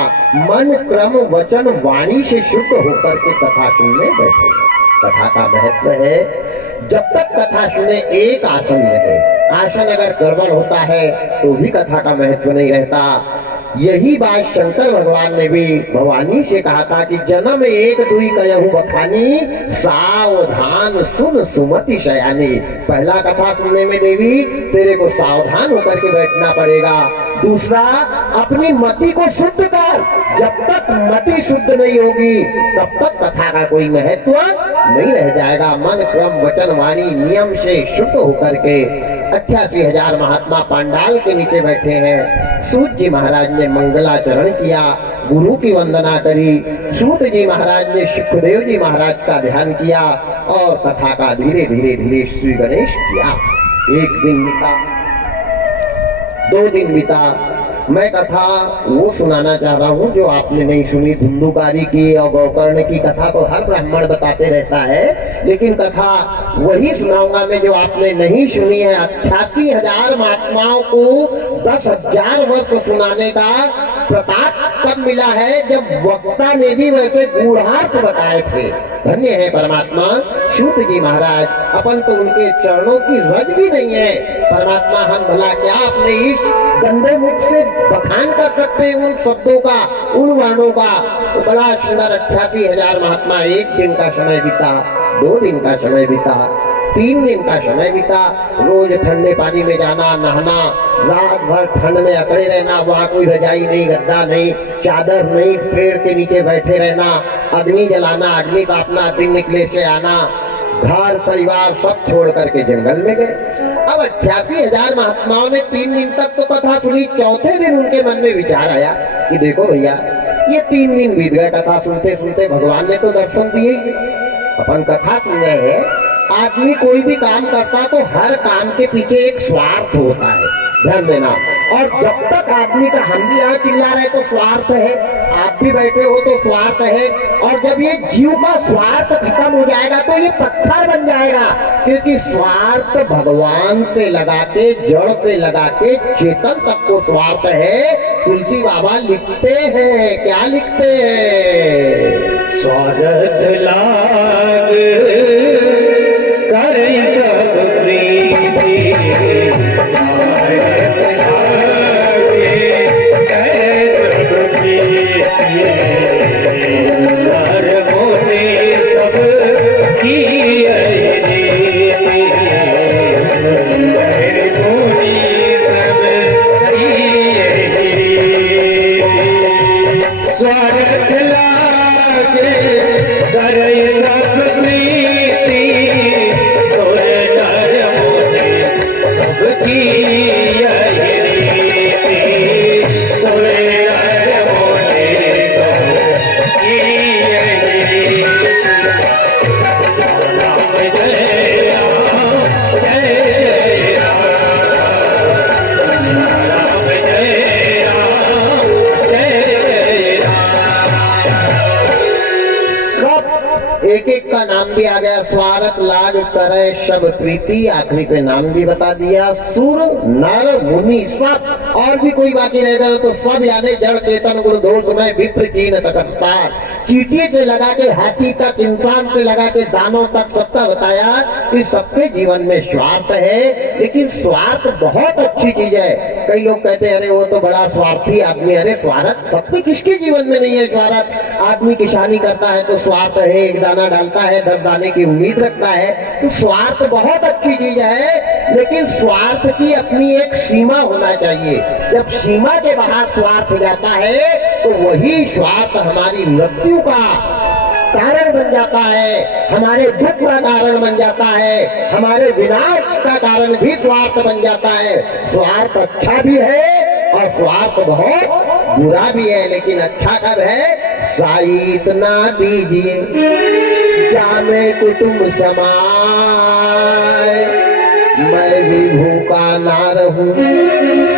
मन क्रम वचन वाणी से शुद्ध होकर के कथा सुनने बैठे। कथा का महत्व है, जब तक कथा सुने एक आसन रहे। आसन अगर गड़बड़ होता है तो भी कथा का महत्व नहीं रहता। यही बात शंकर भगवान ने भी भवानी से कहा था कि जन्म एक दुई कहूँ बखानी, सावधान सुन सुमति शयानी। पहला कथा सुनने में देवी तेरे को सावधान होकर के बैठना पड़ेगा। दूसरा, अपनी मति को शुद्ध कर। जब तक मति शुद्ध नहीं होगी तब तक कथा का कोई महत्व नहीं रह जाएगा। मन क्रम वचन वाणी नियम से शुद्ध होकर के 88,000 महात्मा पंडाल के नीचे बैठे हैं। सूत जी महाराज ने मंगलाचरण किया, गुरु की वंदना करी। सूत जी महाराज ने सुखदेव जी महाराज का ध्यान किया और कथा का धीरे धीरे धीरे श्री गणेश किया। 1 दिन बीता, 2 दिन बीता। मैं कथा वो सुनाना चाह रहा हूँ जो आपने नहीं सुनी। धुंधुकारी की और गोकर्ण की कथा तो हर ब्राह्मण बताते रहता है, लेकिन कथा वही सुनाऊंगा मैं जो आपने नहीं सुनी है। 88,000 महात्माओं को 10,000 वर्ष सुनाने का प्रताप कब मिला है? जब वक्ता ने भी वैसे गूढ़ार्थ बताए थे। धन्य है परमात्मा सूत जी महाराज। अपन तो उनके चरणों की रज भी नहीं है। परमात्मा हम भला क्या अपने इस गंदे मुख से बखान कर सकते हैं उन शब्दों का, उन वर्णों का। तो बड़ा सुंदर 88,000 महात्मा। 1 दिन का समय बीता, 2 दिन का समय बीता, 3 दिन का समय बीता। रोज ठंडे पानी में जाना, नहाना, रात भर ठंड में अकड़े रहना। वहाँ कोई रजाई नहीं, गद्दा नहीं, चादर नहीं, पेड़ के नीचे बैठे रहना, अग्नि जलाना, अग्नि का अपना दिन निकले से आना। घर परिवार सब छोड़ करके जंगल में गए। अब 88,000 महात्माओं ने 3 दिन तक तो कथा सुनी। चौथे दिन उनके मन में विचार आया कि देखो भैया, ये 3 दिन बीत गए कथा सुनते सुनते, भगवान ने तो दर्शन दिए ही नहीं। अपन कथा सुन रहे हैं, आदमी कोई भी काम करता तो हर काम के पीछे एक स्वार्थ होता है, ध्यान देना। और जब तक आदमी का, हम भी यहाँ चिल्ला रहे तो स्वार्थ है, आप भी बैठे हो तो स्वार्थ है। और जब ये जीव का स्वार्थ खत्म हो जाएगा तो ये पत्थर बन जाएगा, क्योंकि स्वार्थ भगवान से लगा के, जड़ से लगा के चेतन तक को स्वार्थ है। तुलसी बाबा लिखते हैं, क्या लिखते हैं? स्वागत लाग करे सब प्रीति, स्वागत लागे करे सब प्रीति, सुंदर मोने सब की रीति, सुंदर मोने सब की रीति, स्वागत लागे करे सब प्रीति, सोए नर मुनि सबकी यही रीति, सोए नर मुनि सबकी यही रीति। राम जय राम, जय जय राम, राम जय राम, जय जय राम। सब एक एक का नाम भी आ गया। स्वार्थ लाग करे सब प्रीति, आखिरी पे नाम भी बता दिया। सुर नर मुनि सब, और भी कोई बाकी रह गए तो सब, यानी जड़ चेतन गुण दोष में विप्र कीन तकत्तार। चींटी से लगा के हाथी तक, इंसान से लगा के दानों तक, सबका बताया कि सबके जीवन में स्वार्थ है। लेकिन स्वार्थ बहुत अच्छी चीज है। कई लोग कहते हैं अरे वो तो बड़ा स्वार्थी आदमी। अरे स्वार्थ सबके, किसके जीवन में नहीं है स्वार्थ? आदमी किसानी करता है तो स्वार्थ है, एक दाना डालता है 10 दाने की उम्मीद रखता है। तो स्वार्थ बहुत अच्छी चीज है, लेकिन स्वार्थ की अपनी एक सीमा होना चाहिए। जब सीमा के बाहर स्वार्थ जाता है तो वही स्वार्थ हमारी मृत्यु का कारण बन जाता है, हमारे दुख का कारण बन जाता है, हमारे विनाश का कारण भी स्वार्थ बन जाता है। स्वार्थ अच्छा भी है और स्वार्थ बहुत बुरा भी है। लेकिन अच्छा कब है? साईत ना दीजिए जामे कुटुंब समाय, मैं भी भूखा ना रहूं,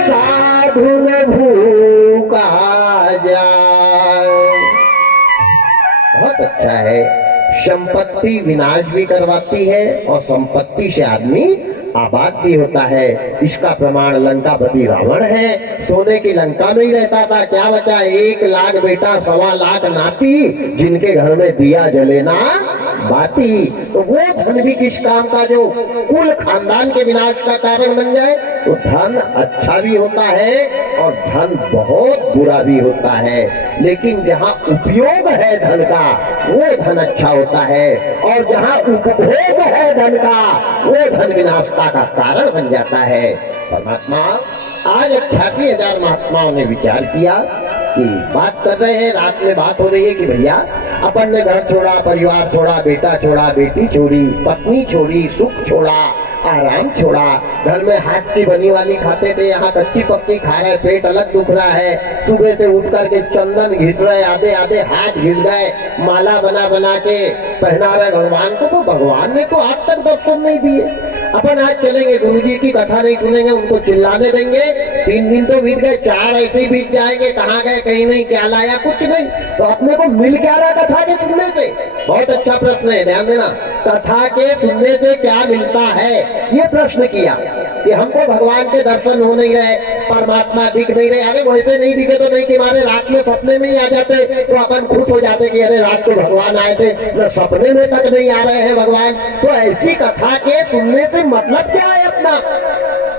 साधु न भूखा जाए। बहुत अच्छा है। संपत्ति विनाश भी करवाती है और संपत्ति से आदमी आबाद भी होता है। इसका प्रमाण लंकापति रावण है। सोने की लंका में ही रहता था, क्या बचा? 1 लाख बेटा, 1.25 लाख नाती, जिनके घर में दिया जले ना बाती। तो वो धन भी किस काम का जो कुल खानदान के विनाश का कारण बन जाए? तो धन अच्छा भी होता है और धन बहुत बुरा भी होता है। लेकिन जहाँ उपयोग है धन का, वो धन अच्छा होता है, और जहाँ उपभोग है धन का, वो धन विनाशता का कारण बन जाता है। परमात्मा आज 88,000 महात्माओं ने विचार किया कि बात कर रहे हैं, रात में बात हो रही है कि भैया अपन ने घर छोड़ा, परिवार छोड़ा, बेटा छोड़ा, बेटी छोड़ी, पत्नी छोड़ी, सुख छोड़ा, आराम छोड़ा। घर में हाथ की बनी वाली खाते थे, यहाँ कच्ची पक्की खा रहे, पेट अलग दुख रहा है। सुबह से उठ करके चंदन घिस रहे, आधे आधे हाथ घिस गए, माला बना बना के पहना रहे भगवान को। तो भगवान ने तो आज तक दर्शन नहीं दिए। अपन आज चलेंगे, गुरुजी की कथा नहीं सुनेंगे, उनको चिल्लाने देंगे। 3 दिन तो बीत गए, 4 ऐसे ही बीत जाएंगे। कहाँ गए, कहीं नहीं, क्या लाया, कुछ नहीं। तो अपने को मिल क्या रहा कथा के सुनने से? बहुत अच्छा प्रश्न है, ध्यान देना। कथा के सुनने से क्या मिलता है, ये प्रश्न किया कि हमको भगवान के दर्शन हो नहीं रहे, परमात्मा दिख नहीं रहे। अरे वैसे नहीं दिखे तो नहीं कि हमारे रात में सपने में ही आ जाते तो अपन खुश हो जाते कि अरे रात को भगवान आए थे, न सपने में तक नहीं आ रहे हैं भगवान। तो ऐसी कथा के सुनने से मतलब क्या है अपना?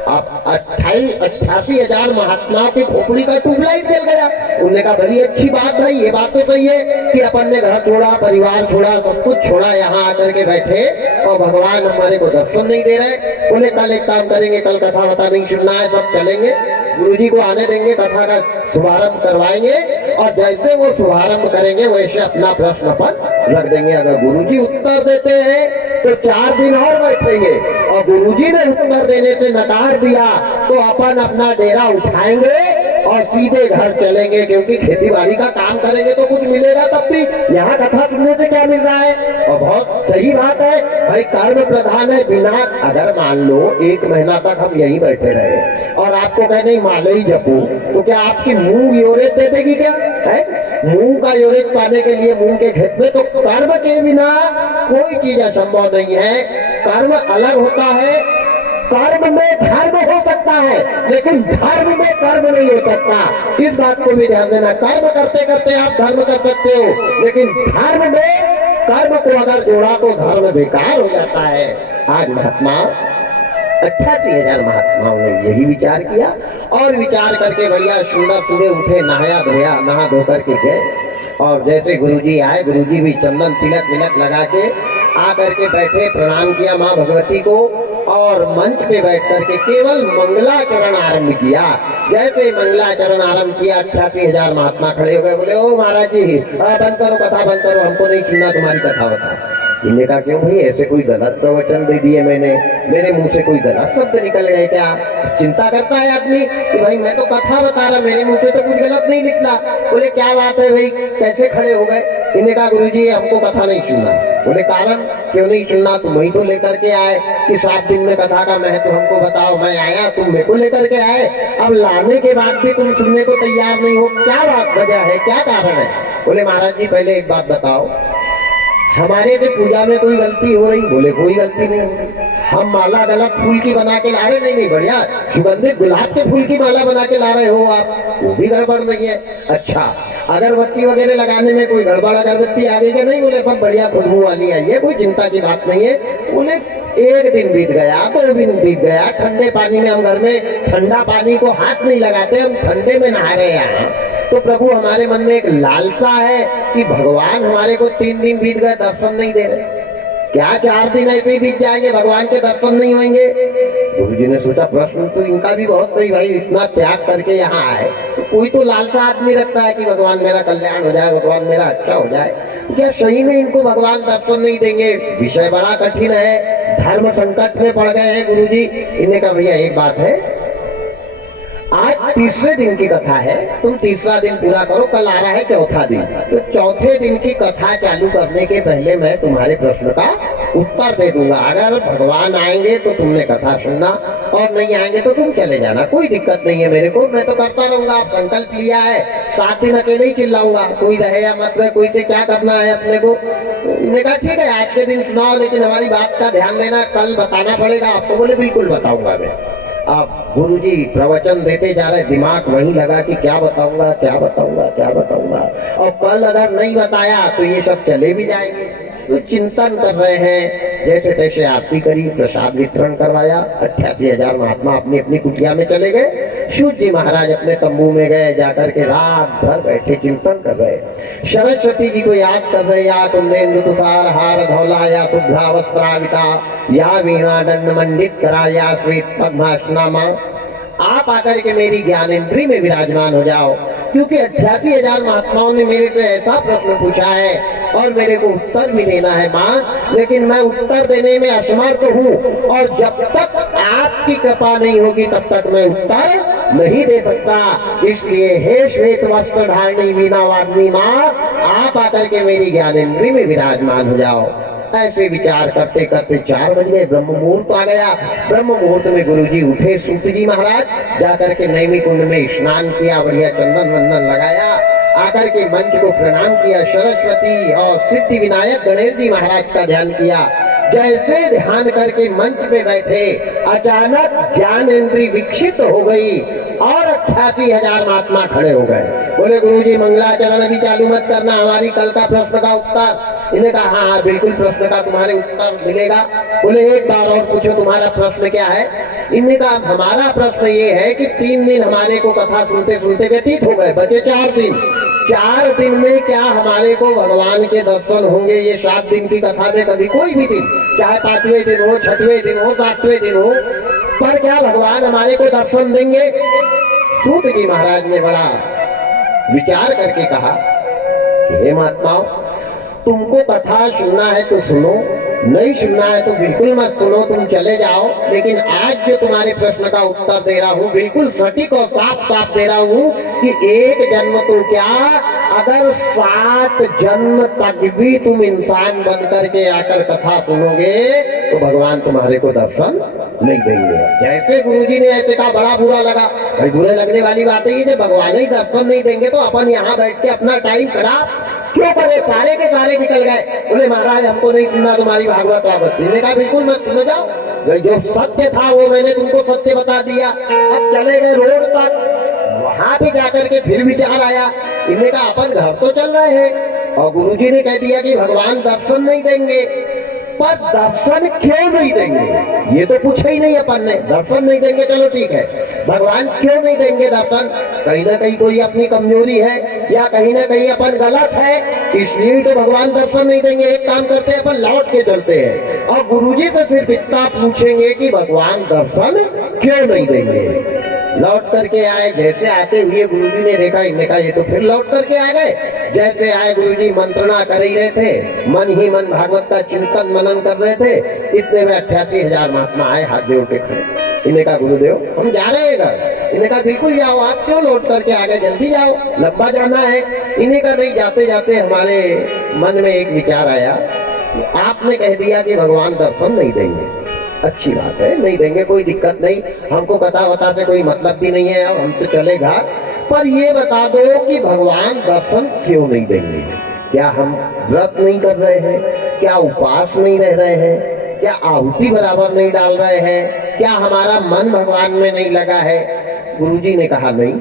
अब 88,000 महात्माओं की खोपड़ी का ट्यूबलाइट जल गया। उन्होंने कहा बड़ी अच्छी बात भाई, ये बात तो सही है कि अपन ने घर छोड़ा, परिवार छोड़ा, सब कुछ छोड़ा, यहाँ आकर के बैठे और भगवान हमारे को दर्शन नहीं दे रहे। बोले कल एक काम करेंगे, कल कथा बता नहीं सुनना है, सब चलेंगे, गुरुजी को आने देंगे, कथा का शुभारंभ करवाएंगे और जैसे वो शुभारंभ करेंगे वैसे अपना प्रश्न अपन रख देंगे। अगर गुरुजी उत्तर देते हैं तो 4 दिन और बैठेंगे। और गुरुजी ने उत्तर देने से नकार दिया तो अपन अपना डेरा उठाएंगे और सीधे घर चलेंगे, क्योंकि खेती बाड़ी का काम करेंगे तो कुछ मिलेगा तब भी। यहाँ कथा सुनने से क्या मिल रहा है? और बहुत सही बात है भाई, कर्म प्रधान है। बिना अगर मान लो 1 महीना तक हम यहीं बैठे रहे और आपको कहे नहीं माले ही जपू, तो क्या आपकी मूंग योरेज दे देगी क्या? है मूंग का योरेज पाने के लिए मूंग के खेत में, तो कर्म के बिना कोई चीज असंभव नहीं है। कर्म अलग होता है, कर्म में धर्म हो सकता है लेकिन धर्म में कर्म नहीं हो सकता। इस बात को भी ध्यान देना। कर्म करते करते आप धर्म कर सकते हो, लेकिन धर्म में कर्म को अगर जोड़ा तो धर्म बेकार हो जाता है। आज महात्मा 88,000 महात्माओं ने यही विचार किया और विचार करके बढ़िया सुंदर सुबह उठे, नहाया धोया, नहा धो करके गए। और जैसे गुरुजी आए, गुरुजी भी चंदन तिलक विलक लगा के आकर के बैठे, प्रणाम किया माँ भगवती को और मंच पे बैठ करके केवल मंगलाचरण आरंभ किया। जैसे मंगलाचरण आरंभ किया 88,000 महात्मा खड़े हो गए। बोले ओ महाराज जी बंद करो कथा, बंद करो, हमको नहीं सुनना तुम्हारी कथा बता। इन्हें कहा क्यों भाई, ऐसे कोई गलत प्रवचन दे दिए मैंने, मेरे मुंह से कोई गलत शब्द निकल गए क्या? चिंता करता है आदमी कि भाई मैं तो कथा बता रहा, मेरे मुंह से तो कुछ गलत नहीं निकला। बोले क्या बात है भाई, कैसे खड़े हो गए? इन्हें कहा गुरुजी हमको कथा नहीं सुनना। बोले कारण क्यों नहीं सुनना? तुम ही तो लेकर के आए कि 7 दिन में कथा का महत्व हमको बताओ। मैं आया, तुम मेरे को लेकर के आए, अब लाने के बाद भी तुम सुनने को तैयार नहीं हो, क्या बात वजह है, क्या कारण है? बोले महाराज जी पहले एक बात बताओ, हमारे से पूजा में कोई गलती हो रही? बोले कोई गलती नहीं हो रही। हम माला गलत फूल की बना के ला रहे? नहीं बढ़िया सुगंधित गुलाब के फूल की माला बना के ला रहे हो आप, वो भी गड़बड़ नहीं है। अच्छा अगरबत्ती वगैरह लगाने में कोई गड़बड़ अगरबत्ती आ गई क्या? नहीं। बोले सब बढ़िया खुशबू वाली आई है, कोई चिंता की बात नहीं है। बोले 1 दिन बीत गया, 2 दिन बीत गया, ठंडे पानी में, हम घर में ठंडा पानी को हाथ नहीं लगाते, हम ठंडे में नहा रहे हैं। तो प्रभु हमारे मन में एक लालसा है कि भगवान हमारे को 3 दिन बीत गए, दर्शन नहीं दे रहे, क्या 4 दिन ऐसे ही बीत जाएंगे, भगवान के दर्शन नहीं होंगे? गुरु जी ने सोचा प्रश्न तो इनका भी बहुत सही, भाई इतना त्याग करके यहाँ आए, तो कोई तो लालसा आदमी रखता है कि भगवान मेरा कल्याण हो जाए, भगवान मेरा अच्छा हो जाए। क्या सही में इनको भगवान दर्शन नहीं देंगे? विषय बड़ा कठिन है, धर्म संकट में पड़ गए हैं गुरु जी। इन्हें कहा भैया एक बात है, आज तीसरे दिन की कथा है, तुम तीसरा दिन पूरा करो, कल आ रहा है चौथा दिन। तो चौथे दिन की कथा चालू करने के पहले मैं तुम्हारे प्रश्न का उत्तर दे दूंगा। अगर भगवान आएंगे तो तुमने कथा सुनना और नहीं आएंगे तो तुम चले जाना, कोई दिक्कत नहीं है मेरे को, मैं तो करता रहूंगा। संकल्प लिया है 7 दिन अकेले ही चिल्लाऊंगा, कोई रहे या मत रहे, कोई से क्या करना है अपने को। इन्हें कहा ठीक है आज के दिन सुनाओ, लेकिन हमारी बात का ध्यान देना, कल बताना पड़ेगा आपको। बोले बिल्कुल बताऊंगा मैं। अब गुरुजी प्रवचन देते जा रहे, दिमाग वहीं लगा कि क्या बताऊंगा क्या बताऊंगा क्या बताऊंगा, और कल अगर नहीं बताया तो ये सब चले भी जाएंगे। तो चिंतन कर रहे हैं, जैसे तैसे आरती करी, प्रसाद वितरण करवाया, 88,000 महात्मा अपनी अपनी कुटिया में चले गए। शिव जी महाराज अपने तंबू में गए, जाकर के रात भर बैठे चिंतन कर रहे, सरस्वती जी को याद कर रहे। या कुंदेन्दु तुषार हार धौला, या शुभ्रा वस्त्राविता, या वीणा दंड मंडित करा, या श्वेत पद्मासनामा। आप आकर के मेरी ज्ञानेंद्री में विराजमान हो जाओ, क्योंकि 88,000 महात्माओं ने मेरे से ऐसा प्रश्न पूछा है और मेरे को उत्तर भी देना है माँ, लेकिन मैं उत्तर देने में असमर्थ हूँ, और जब तक आपकी कृपा नहीं होगी तब तक मैं उत्तर नहीं दे सकता। इसलिए हे श्वेत वस्त्र धारणी वीणा वादनी माँ, आप आकर के मेरी ज्ञानेंद्री में विराजमान हो जाओ। ऐसे विचार करते करते 4 बज गए, ब्रह्म मुहूर्त आ गया। ब्रह्म मुहूर्त में गुरुजी उठे, सूत जी महाराज जाकर के नैमी कुंड में स्नान किया, बढ़िया चंदन वंदन लगाया, आकर के मंच को प्रणाम किया, सरस्वती और सिद्धि विनायक गणेश जी महाराज का ध्यान किया। जैसे ध्यान करके मंच पे बैठे, अचानक ज्ञानेंद्री विकसित हो गई और 88,000 महात्मा खड़े हो गए। बोले गुरुजी मंगलाचरण अभी चालू मत करना, हमारी कल का प्रश्न का उत्तर। इन्हें कहा हाँ बिल्कुल प्रश्न का तुम्हारे उत्तर मिलेगा। बोले एक बार और पूछो तुम्हारा प्रश्न क्या है? इन्हें कहा हमारा प्रश्न ये है कि 3 दिन हमारे को कथा सुनते सुनते व्यतीत हो गए, बचे 4 दिन। 4 दिन में क्या हमारे को भगवान के दर्शन होंगे? ये 7 दिन की कथा में कभी कोई भी दिन, चाहे 5वें दिन हो, 6वें दिन हो, 7वें दिन हो, पर क्या भगवान हमारे को दर्शन देंगे? सूत जी महाराज ने बड़ा विचार करके कहा कि हे महात्माओं, तुमको कथा सुनना है तो सुनो, नहीं सुनना है तो बिल्कुल मत सुनो, तुम चले जाओ। लेकिन आज जो तुम्हारे प्रश्न का उत्तर दे रहा हूँ बिल्कुल सटीक और साफ साफ दे रहा हूँ कि एक जन्म तो क्या, अगर 7 जन्म तक भी तुम इंसान बन करके आकर कथा सुनोगे तो भगवान तुम्हारे को दर्शन नहीं देंगे। जैसे गुरुजी ने ऐसे कहा बड़ा बुरा लगा। भाई बुरे लगने वाली बात है ये, भगवान ही दर्शन नहीं देंगे तो अपन यहाँ बैठ के अपना टाइम खराब क्यों करे? सारे के सारे निकल गए, बोले महाराज हमको नहीं सुनना तुम्हारी भागवत वागवत। इन्हें कहा बिल्कुल मत सुन जाओ, जो सत्य था वो मैंने तुमको सत्य बता दिया। अब चले गए रोड तक, वहां पे जाकर के फिर विचार आया। इन्हें कहा अपन घर तो चल रहे हैं और गुरुजी ने कह दिया कि भगवान दर्शन नहीं देंगे, पर दर्शन क्यों नहीं देंगे ये तो पूछा ही नहीं अपन ने। दर्शन नहीं देंगे चलो ठीक है, भगवान क्यों नहीं देंगे दर्शन? कहीं ना कहीं कोई अपनी कमजोरी है या कहीं ना कहीं अपन गलत है, इसलिए तो भगवान दर्शन नहीं देंगे। एक काम करते हैं अपन लौट के चलते हैं और गुरुजी से सिर्फ इतना पूछेंगे कि भगवान दर्शन क्यों नहीं देंगे। लौट करके आए, जैसे आते हुए गुरुजी ने देखा, इन्हें कहा ये तो फिर लौट करके आ गए। जैसे आए गुरुजी मंत्रणा कर ही रहे थे, मन ही मन भागवत का चिंतन मनन कर रहे थे। इतने में 88,000 महात्मा आए हाथ जोड़ के खड़े। इन्हें कहा गुरुदेव हम जा रहे हैं घर। इन्हें कहा बिल्कुल जाओ, आप क्यों लौट करके आ गए, जल्दी जाओ, लंबा जाना है। इन्हें कहा नहीं, जाते जाते हमारे मन में एक विचार आया, आपने कह दिया कि भगवान दर्शन नहीं देंगे, अच्छी बात है नहीं देंगे, कोई दिक्कत नहीं, हमको कथा वथा से कोई मतलब भी नहीं है, अब हम तो चले घर। पर ये बता दो कि भगवान दर्शन क्यों नहीं देंगे? क्या हम व्रत नहीं कर रहे हैं? क्या उपवास नहीं रह रहे हैं? क्या आहुति बराबर नहीं डाल रहे हैं? क्या हमारा मन भगवान में नहीं लगा है? गुरुजी ने कहा नहीं,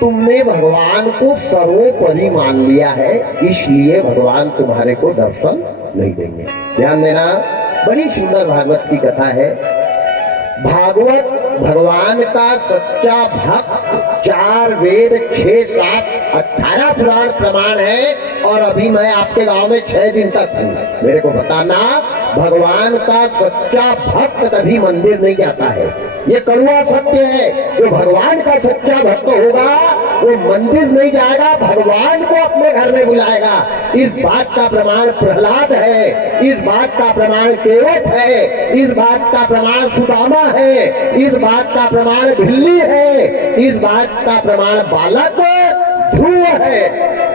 तुमने भगवान को सर्वोपरि मान लिया है, इसलिए भगवान तुम्हारे को दर्शन नहीं देंगे। ध्यान देना, बड़ी सुंदर भागवत की कथा है। भागवत भगवान का सच्चा भक्त, 4 वेद 6 7 18 पुराण प्रमाण है। और अभी मैं आपके गांव में 6 दिन तक हूँ, मेरे को बताना, भगवान का सच्चा भक्त कभी मंदिर नहीं जाता है, ये कड़वा सत्य है। जो भगवान का सच्चा भक्त होगा वो मंदिर नहीं जाएगा, भगवान को अपने घर में बुलाएगा। इस बात का प्रमाण प्रहलाद है, इस बात का प्रमाण केवट है, इस बात का प्रमाण सुदामा है, इस बात का प्रमाण भिल्ली है, इस बात का प्रमाण बालक ध्रुव है,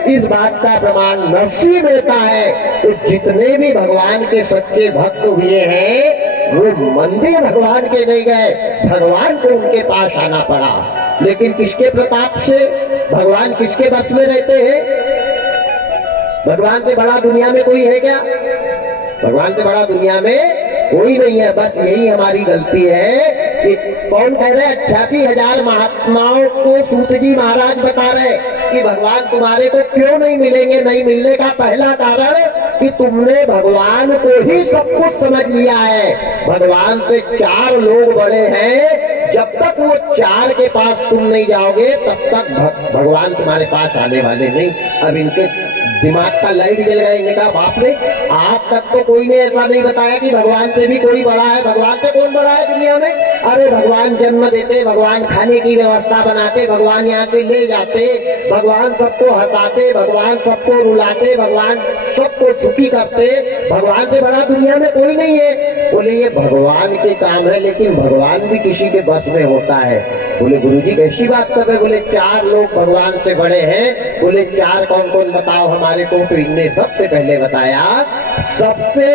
इस बात का प्रमाण नरसिंह मेहता है। तो जितने भी भगवान के सच्चे भक्त हुए हैं वो मंदिर भगवान के नहीं गए, भगवान को उनके पास आना पड़ा। लेकिन किसके प्रताप से? भगवान किसके बस में रहते हैं? भगवान से बड़ा दुनिया में कोई है क्या? भगवान से बड़ा दुनिया में कोई नहीं है। बस यही हमारी गलती है कि कौन कह रहे 88,000 महात्माओं को सूत जी महाराज बता रहे कि भगवान तुम्हारे को क्यों नहीं मिलेंगे। नहीं मिलने का पहला कारण कि तुमने भगवान को ही सब कुछ समझ लिया है। भगवान से 4 लोग बड़े हैं, जब तक वो 4 के पास तुम नहीं जाओगे तब तक भगवान तुम्हारे पास आने वाले नहीं। अब इनके दिमाग का लाइट जल गया। इन्हें कहा बाप रे, आज तक तो कोई ने ऐसा नहीं बताया कि भगवान से भी कोई बड़ा है। भगवान से कौन बड़ा है दुनिया में? अरे भगवान जन्म देते, भगवान खाने की व्यवस्था बनाते, भगवान यहाँ से ले जाते, भगवान सबको हंसाते, भगवान सबको रुलाते, भगवान सबको सुखी करते। भगवान से बड़ा दुनिया में कोई नहीं है। बोले ये भगवान के काम है, लेकिन भगवान भी किसी के बस में होता है। बोले गुरुजी कैसी बात कर रहे? बोले 4 लोग भगवान से बड़े हैं। बोले 4 कौन कौन बताओ हमारे को? तो इनने सबसे पहले बताया, सबसे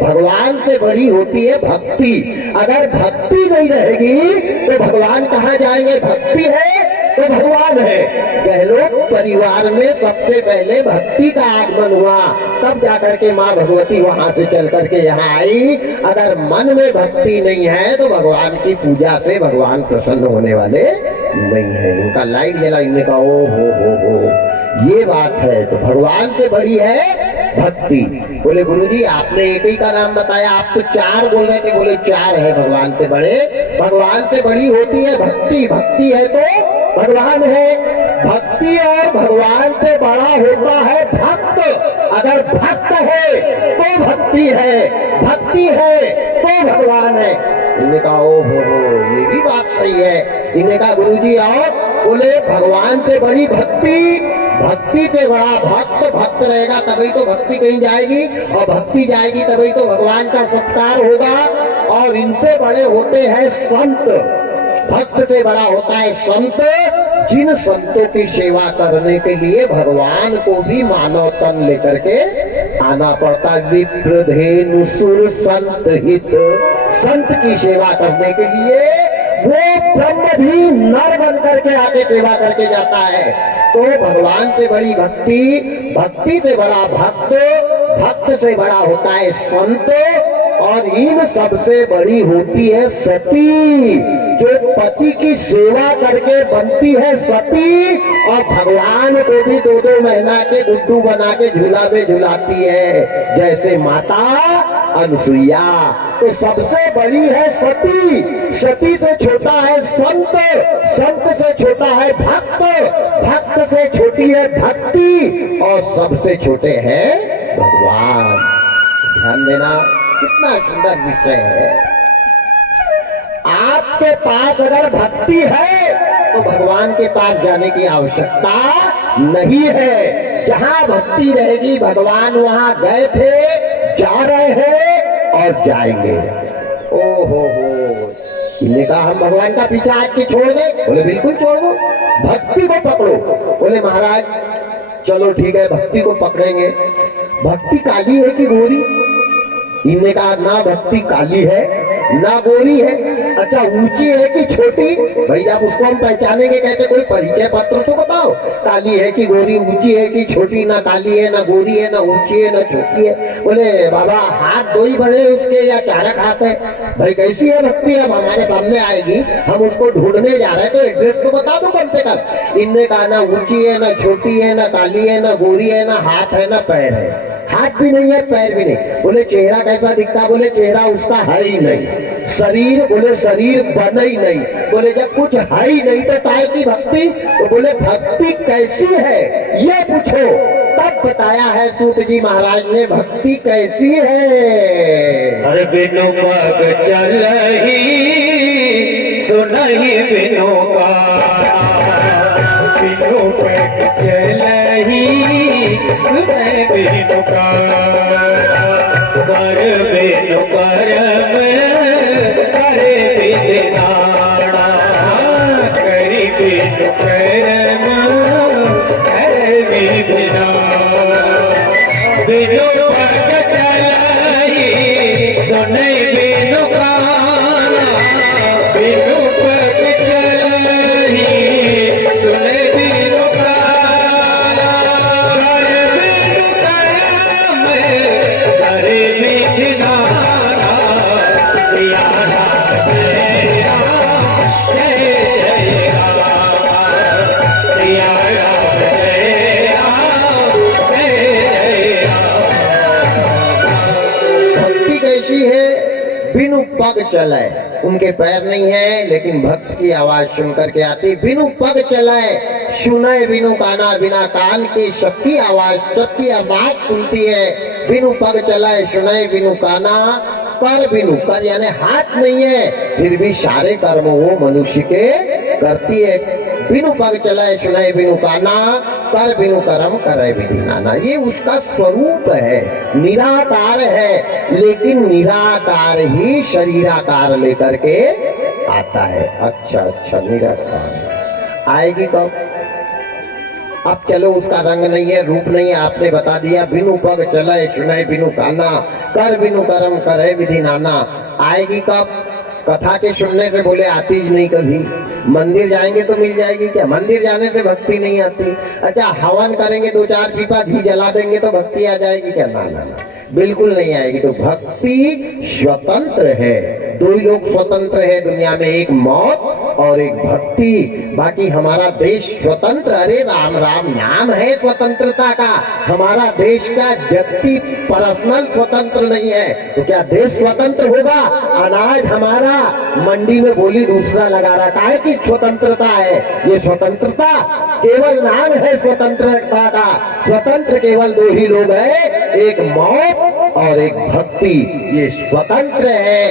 भगवान से बड़ी होती है भक्ति। अगर भक्ति नहीं रहेगी तो भगवान कहाँ जाएंगे? भक्ति है तो भगवान है। गहलोत परिवार में सबसे पहले भक्ति का आगमन हुआ, तब जाकर के माँ भगवती वहां से चल करके यहाँ आई। अगर मन में भक्ति नहीं है तो भगवान की पूजा से भगवान प्रसन्न होने वाले नहीं है। इनका लाइट जला, इनने कहा ओ हो ये बात है। तो भगवान से बड़ी है भक्ति। बोले गुरुजी आपने एक ही का नाम बताया, आप तो 4 बोल रहे थे। बोले 4 है भगवान से बड़े। भगवान से बड़ी होती है भक्ति। भक्ति है तो भगवान है। भक्ति और भगवान से बड़ा होता है भक्त। अगर भक्त है तो भक्ति है, भक्ति है तो भगवान है। इन्हें कहा ओ हो ये भी बात सही है। इन्हें कहा गुरुजी आओ। बोले भगवान से बड़ी भक्ति, भक्ति से बड़ा भक्त भक्त रहेगा तभी तो भक्ति कहीं जाएगी, और भक्ति जाएगी तभी तो भगवान का सत्कार होगा। और इनसे बड़े होते हैं संत, भक्त से बड़ा होता है संत, जिन संतों की सेवा करने के लिए भगवान को भी मानव तन लेकर के आना पड़ता। विप्रधेनु सुर संत हित, संत की सेवा करने के लिए वो ब्रह्म भी नर बन करके आके सेवा करके जाता है। तो भगवान से बड़ी भक्ति, भक्ति से बड़ा भक्त, भक्त से बड़ा होता है संत, और इन सबसे बड़ी होती है सती, जो पति की सेवा करके बनती है सती, और भगवान को भी 2-2 महीना के गुड्डू बना के झूला में झुलाती है, जैसे माता अनुसुईया। तो सबसे बड़ी है सती, सती से छोटा है संत, संत से छोटा है भक्त, भक्त से छोटी है भक्ति, और सबसे छोटे हैं भगवान। ध्यान देना, कितना सुंदर विषय है। आपके पास अगर भक्ति है तो भगवान के पास जाने की आवश्यकता नहीं है। जहां भक्ति रहेगी भगवान वहां गए थे, जा रहे हैं और जाएंगे। ओहो हो, इन्होंने कहा हम भगवान का पीछा आज के छोड़ दे, बोले बिल्कुल छोड़ दो, भक्ति को पकड़ो। बोले महाराज चलो ठीक है, भक्ति को पकड़ेंगे। भक्ति काली है कि गोरी? इनने कहा ना भक्ति काली है ना गोरी है। अच्छा ऊंची है कि छोटी? भाई जब उसको हम पहचानेंगे कहते कोई परिचय पत्र तो बताओ, काली है कि गोरी, ऊंची है कि छोटी? ना काली है ना गोरी है ना ऊंची है ना छोटी है। बोले बाबा हाथ 2 ही बने उसके या 4 हाथ है? भाई कैसी है भक्ति? अब हमारे सामने आएगी, हम उसको ढूंढने जा रहे हैं, तो एड्रेस तो बता दो कम से कम। इनने कहा ना ऊंची है ना छोटी है ना काली है ना गोरी है ना हाथ है ना पैर है। हाथ भी नहीं है पैर भी नहीं। बोले चेहरा कैसा दिखता? बोले चेहरा उसका है ही नहीं। शरीर? बोले शरीर बना ही नहीं। बोले जब कुछ है ही नहीं तो काय की भक्ति? तो बोले भक्ति कैसी है ये पूछो। तब बताया है सूत जी महाराज ने भक्ति कैसी है। अरे बिनु पग चलही सुनहि बिनु का, बिनु पग चलही सुनहि बिनु का, कर बिनु करम करे बिनाना, करी बिनु करम करे बिनाना। बिनु पग चलही सुनहि बिनु काना, बिनु पग चलही सुनहि बिनु काना, कर बिनु करम करे बिनाना। सिया राम जय राम जय जय राम, सिया राम जय राम जय जय राम। भक्ति कैसी है? बिनु पग चलाए, उनके पैर नहीं है लेकिन भक्त की आवाज सुन करके आती। बिनु पग चलाए सुनाए बिनु काना, बिना कान के सबकी आवाज सबकी आवाज सुनती है। बिनु पग चलाए सुनाए बिनु काना, कर बिनु कर यानी हाथ नहीं है फिर भी सारे कर्म वो मनुष्य के करती है। बिनु पग चलाए सुनाए बिनु काना, कर बिनु कर्म करे विधि नाना। ये उसका स्वरूप है, निराकार है, लेकिन निराकार ही शरीराकार लेकर के आता है। अच्छा अच्छा निराकार आएगी कब? अब चलो उसका रंग नहीं है रूप नहीं है, आपने बता दिया। बिनु पग चले सुनाए बिनु काना, कर बिनु कर्म करे विधि नाना। आएगी कब? कथा के सुनने से बोले आती ही नहीं कभी। मंदिर जाएंगे तो मिल जाएगी क्या? मंदिर जाने से भक्ति नहीं आती। अच्छा हवन करेंगे 2-4 पीपा घी जला देंगे तो भक्ति आ जाएगी क्या? ना ना ना, बिल्कुल नहीं आएगी। तो भक्ति स्वतंत्र है, 2 ही लोग स्वतंत्र है दुनिया में, एक मौत और एक भक्ति। बाकी हमारा देश स्वतंत्र, अरे राम राम नाम है स्वतंत्रता का। हमारा देश का व्यक्ति पर्सनल स्वतंत्र नहीं है, तो क्या देश स्वतंत्र होगा? अनाज हमारा मंडी में बोली दूसरा लगा रखा है कि स्वतंत्रता है। ये स्वतंत्रता केवल नाम है स्वतंत्रता का। स्वतंत्र केवल 2 ही लोग हैं, एक मौत और एक भक्ति। ये स्वतंत्र है,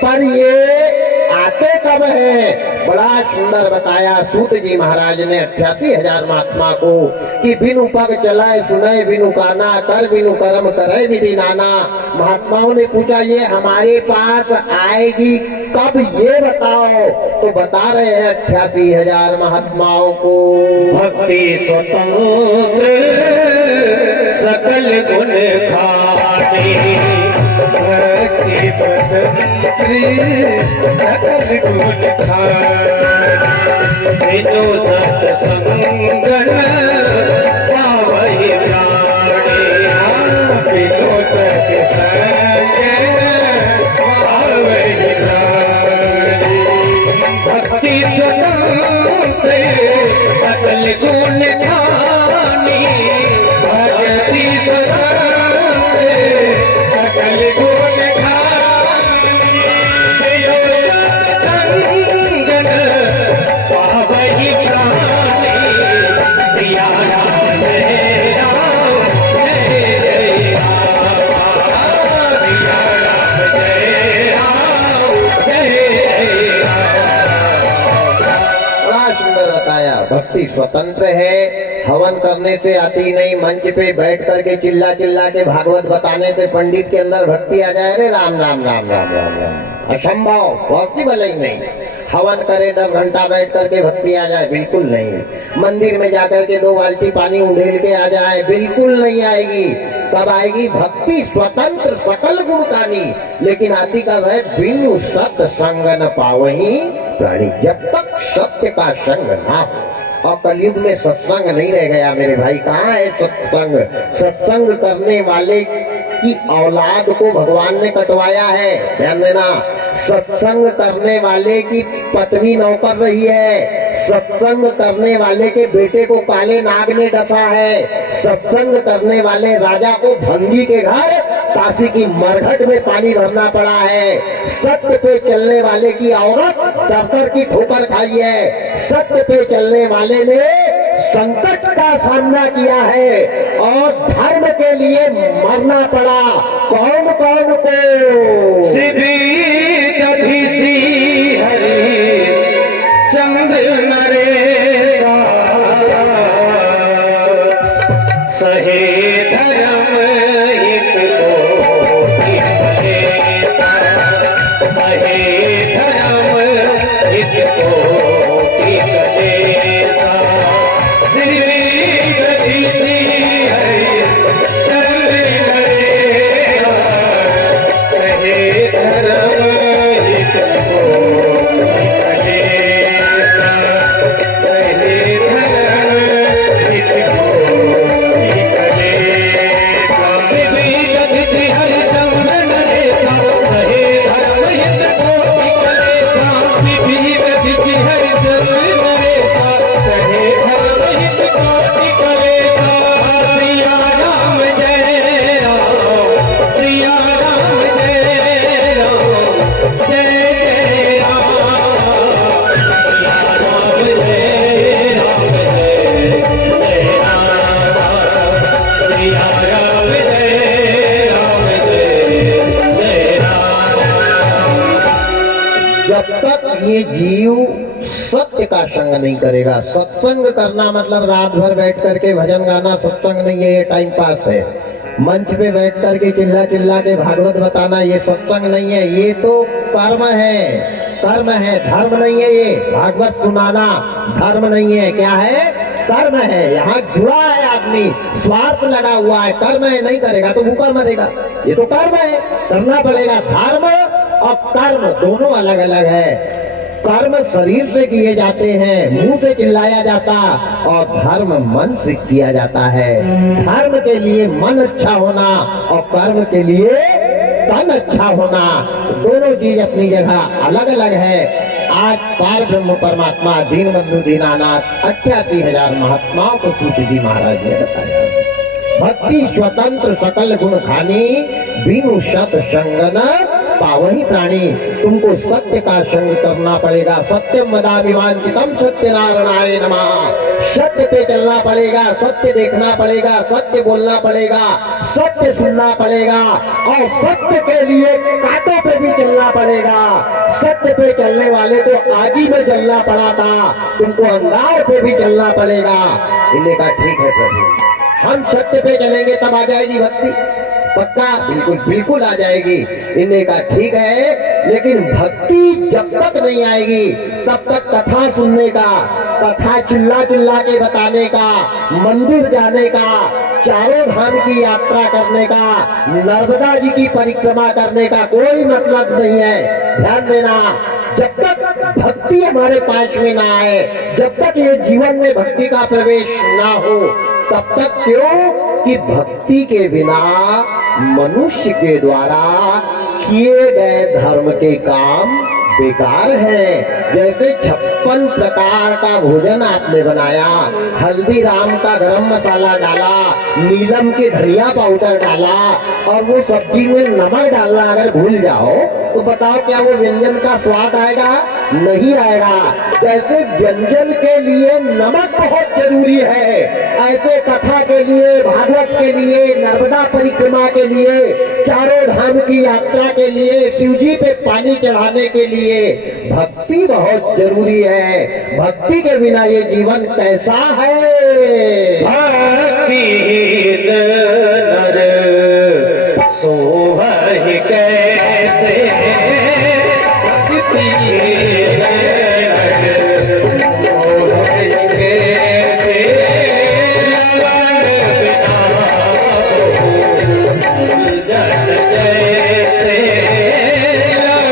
पर ये आते कब है? बड़ा सुंदर बताया सूत जी महाराज ने 88,000 महात्मा को कि बिनु पग चलाए सुने बिनु काना कर बिनु कर्म करे विधि नाना। महात्माओं ने पूछा ये हमारे पास आएगी कब, ये बताओ। तो बता रहे हैं 88,000 महात्माओं को। भक्ति स्वतंत्र सकल गुण खानी, भक्ति स्वतंत्र सकल गुण खानी, बिनु सत्संगन पावहि प्राणी, बिनु सत्संगन पावहि प्राणी। भक्ति स्वतंत्र सकल गुण खानी, भक्ति स्वतंत्र सकल गुण खानी, बिनु सत्संगन पावहि प्राणी। सिया राम जय राम जय जय राम, सिया राम जय राम जय जय राम। बड़ा सुंदर बताया। भक्ति स्वतंत्र है, हवन करने से आती नहीं, मंच पे बैठ करके चिल्ला चिल्ला के भागवत बताने से पंडित के अंदर भक्ति आ जाए। अरे राम राम राम राम राम राम, असंभव, पॉसिबल ही नहीं। हवन करे 10 घंटा बैठ करके भक्ति आ जाए, बिल्कुल नहीं। मंदिर में जाकर के 2 बाल्टी पानी उंडेल के आ जाए, बिल्कुल नहीं आएगी। कब आएगी? भक्ति स्वतंत्र सकल गुण कानी, लेकिन आती कब है? बिनु सत्संग न पावही प्राणी, जब तक सत्य का संग ना हो। और कलयुग में सत्संग नहीं रह गया मेरे भाई। कहाँ है सत्संग? सत्संग करने वाले की औलाद को भगवान ने कटवाया है, ध्यान देना। सत्संग करने वाले की पत्नी नौकर रही है, सत्संग करने वाले के बेटे को काले नाग ने डसा है, सत्संग करने वाले राजा को भंगी के घर काशी की मरघट में पानी भरना पड़ा है, सत्य पे चलने वाले की औरत दर की ठोकर खाई है, सत्य पे चलने वाले ने संकट का सामना किया है और धर्म के लिए मरना पड़ा। कौन कौन को? सिद्धि दधीचि हरि चंद्र नरेशा, सहे धर्म एक कोटि कलेशा, सहे धर्म एक कोटि कलेशा। सिद्धि दधीचि हरि चंद्र नरेशा, सहे धर्म एक कोटि कलेशा, सहे धर्म एक कोटि कलेशा। सिद्धि दधीचि हरि चंद्र नरेशा, सहे धर्म एक कोटि कलेशा, सिद्धि दधीचि हरि चंद्र नरेशा, सहे धर्म एक कोटि कलेशा। सिया राम जय राम, सिया राम जय राम जय जय राम, सिया राम जय राम जय जय राम, सिया राम जय राम जय जय राम। जब तक ये जीव सत्य का संग नहीं करेगा, सत्संग करना मतलब रात भर बैठ करके भजन गाना सत्संग नहीं है, ये टाइम पास है। मंच पे बैठ करके चिल्ला चिल्ला के भागवत बताना ये सत्संग नहीं है, ये तो कर्म है, कर्म है, धर्म नहीं है। ये भागवत सुनाना धर्म नहीं है, क्या है? कर्म है। यहाँ जुड़ा है आदमी, स्वार्थ लगा हुआ है, कर्म है, नहीं करेगा तो भूखा मरेगा। ये तो कर्म है, करना पड़ेगा। धर्म और कर्म दोनों अलग अलग है। कर्म शरीर से किए जाते हैं, मुंह से चिल्लाया जाता, और धर्म मन से किया जाता है। धर्म के लिए मन अच्छा होना और कर्म के लिए तन अच्छा होना, दोनों चीज अपनी जगह अलग अलग है। आज पार ब्रह्म परमात्मा दीन बंधु दीनानाथ 88,000 महात्माओं को सूत जी महाराज ने बताया। भक्ति स्वतंत्र सकल गुण खानी, बिनु सत संग न पावही प्राणी। तुमको सत्य का संग करना पड़ेगा। सत्यम वदामिमांचितम सत्यनारायणाय नमः। सत्य पे चलना पड़ेगा, सत्य देखना पड़ेगा, सत्य बोलना पड़ेगा, सत्य सुनना पड़ेगा, और सत्य के लिए कांटों पे भी चलना पड़ेगा। सत्य पे पे चलने वाले को आगी में जलना पड़ा था, तुमको अंगार पे भी चलना पड़ेगा। इन्हें कहा ठीक है प्रभु, हम सत्य पे चलेंगे तब आ जाएगी भक्ति। पक्का? बिल्कुल बिल्कुल आ जाएगी। इन्हें कहा ठीक है, लेकिन भक्ति जब तक नहीं आएगी तब तक कथा सुनने का, कथा चिल्ला चिल्ला के बताने का, मंदिर जाने का, चारों धाम की यात्रा करने का, नर्मदा जी की परिक्रमा करने का कोई मतलब नहीं है। ध्यान देना, जब तक भक्ति हमारे पास में ना आए, जब तक ये जीवन में भक्ति का प्रवेश ना हो, तब तक क्यों कि भक्ति के बिना मनुष्य के द्वारा किए गए धर्म के काम बेकार है। जैसे 56 प्रकार का भोजन आपने बनाया, हल्दीराम का गरम मसाला डाला, नीलम के धनिया पाउडर डाला और वो सब्जी में नमक डालना अगर भूल जाओ तो बताओ क्या वो व्यंजन का स्वाद आएगा? नहीं आएगा। जैसे व्यंजन के लिए नमक बहुत जरूरी है, ऐसे कथा के लिए, भागवत के लिए, नर्मदा परिक्रमा के लिए, चारों धाम की यात्रा के लिए, शिवजी पे पानी चढ़ाने के लिए भक्ति बहुत जरूरी है। भक्ति के बिना ये जीवन कैसा है? भक्तिहीन नर सोहहि कैसे, भक्तिहीन नर सोहहि कैसे, लवण बिना जल जैसे, लवण बिना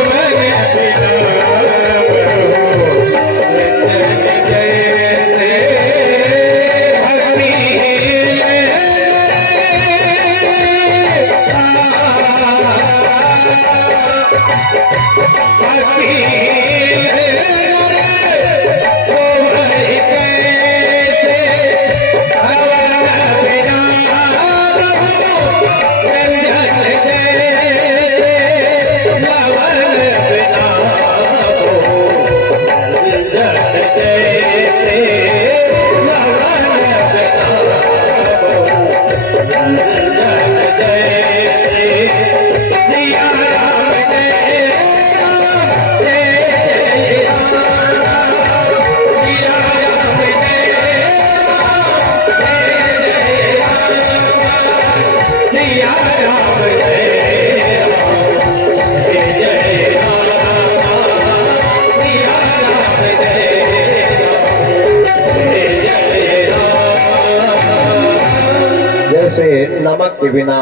जैसे, नमक के बिना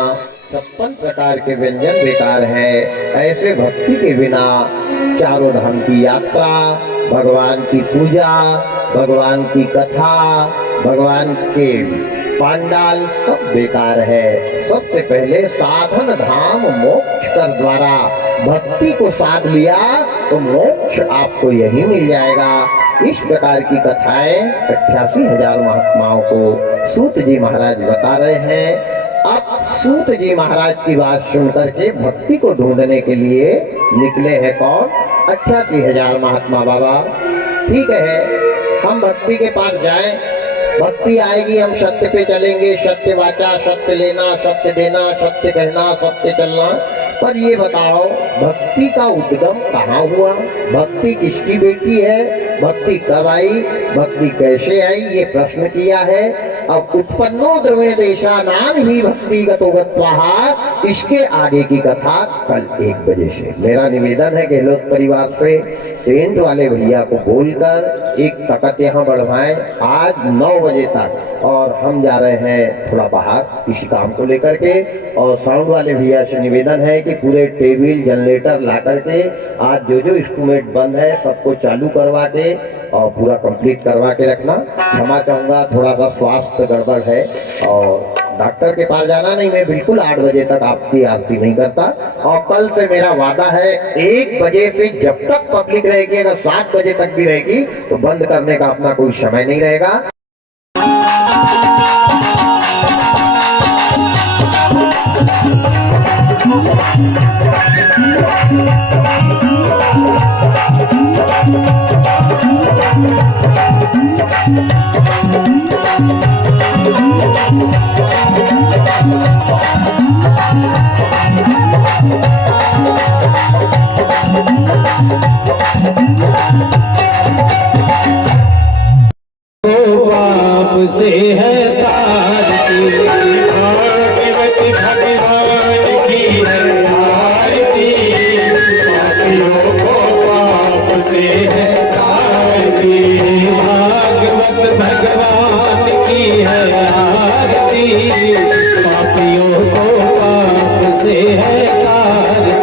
56 प्रकार के व्यंजन बेकार है, ऐसे भक्ति के बिना चारों धाम की यात्रा, भगवान की पूजा, भगवान की कथा, भगवान के पांडाल सब बेकार है। सबसे पहले साधन धाम मोक्ष कर द्वारा भक्ति को साध लिया तो मोक्ष आपको यही मिल जाएगा। इस प्रकार की कथाएं 88,000 महात्माओं को सूत जी महाराज बता रहे हैं। अब सूत जी महाराज की बात सुन करके भक्ति को ढूंढने के लिए निकले हैं कौन? 88,000 महात्मा बाबा। ठीक है, हम भक्ति के पास जाएं, भक्ति आएगी, हम सत्य पे चलेंगे, सत्य वाचा, सत्य लेना, सत्य देना, सत्य कहना, सत्य चलना। पर ये बताओ, भक्ति का उद्गम कहाँ हुआ? भक्ति किसकी बेटी है? भक्ति कब आई? भक्ति कैसे आई? ये प्रश्न किया है। अब उत्पन्नो द्रव्य देशा नाम ही भक्ति गतो गत्वाहा, इसके आगे की कथा कल 1 बजे से। मेरा निवेदन है गहलोत परिवार से टेंट वाले भैया को बोलकर एक तकत यहाँ बढ़वाएं आज 9 बजे तक, और हम जा रहे हैं थोड़ा बाहर किसी काम को लेकर के। और साउंड वाले भैया से निवेदन है कि पूरे टेबल जनरेटर ला करके आज जो इंस्ट्रूमेंट बंद है सबको चालू करवा के और पूरा कंप्लीट करवा के रखना। क्षमा चाहूँगा, थोड़ा सा स्वास्थ्य गड़बड़ है और डॉक्टर के पास जाना नहीं। मैं बिल्कुल 8 बजे तक आपकी आरती नहीं करता। और कल से मेरा वादा है 1 बजे से जब तक पब्लिक रहेगी, अगर 7 बजे तक भी रहेगी तो बंद करने का अपना कोई समय नहीं रहेगा।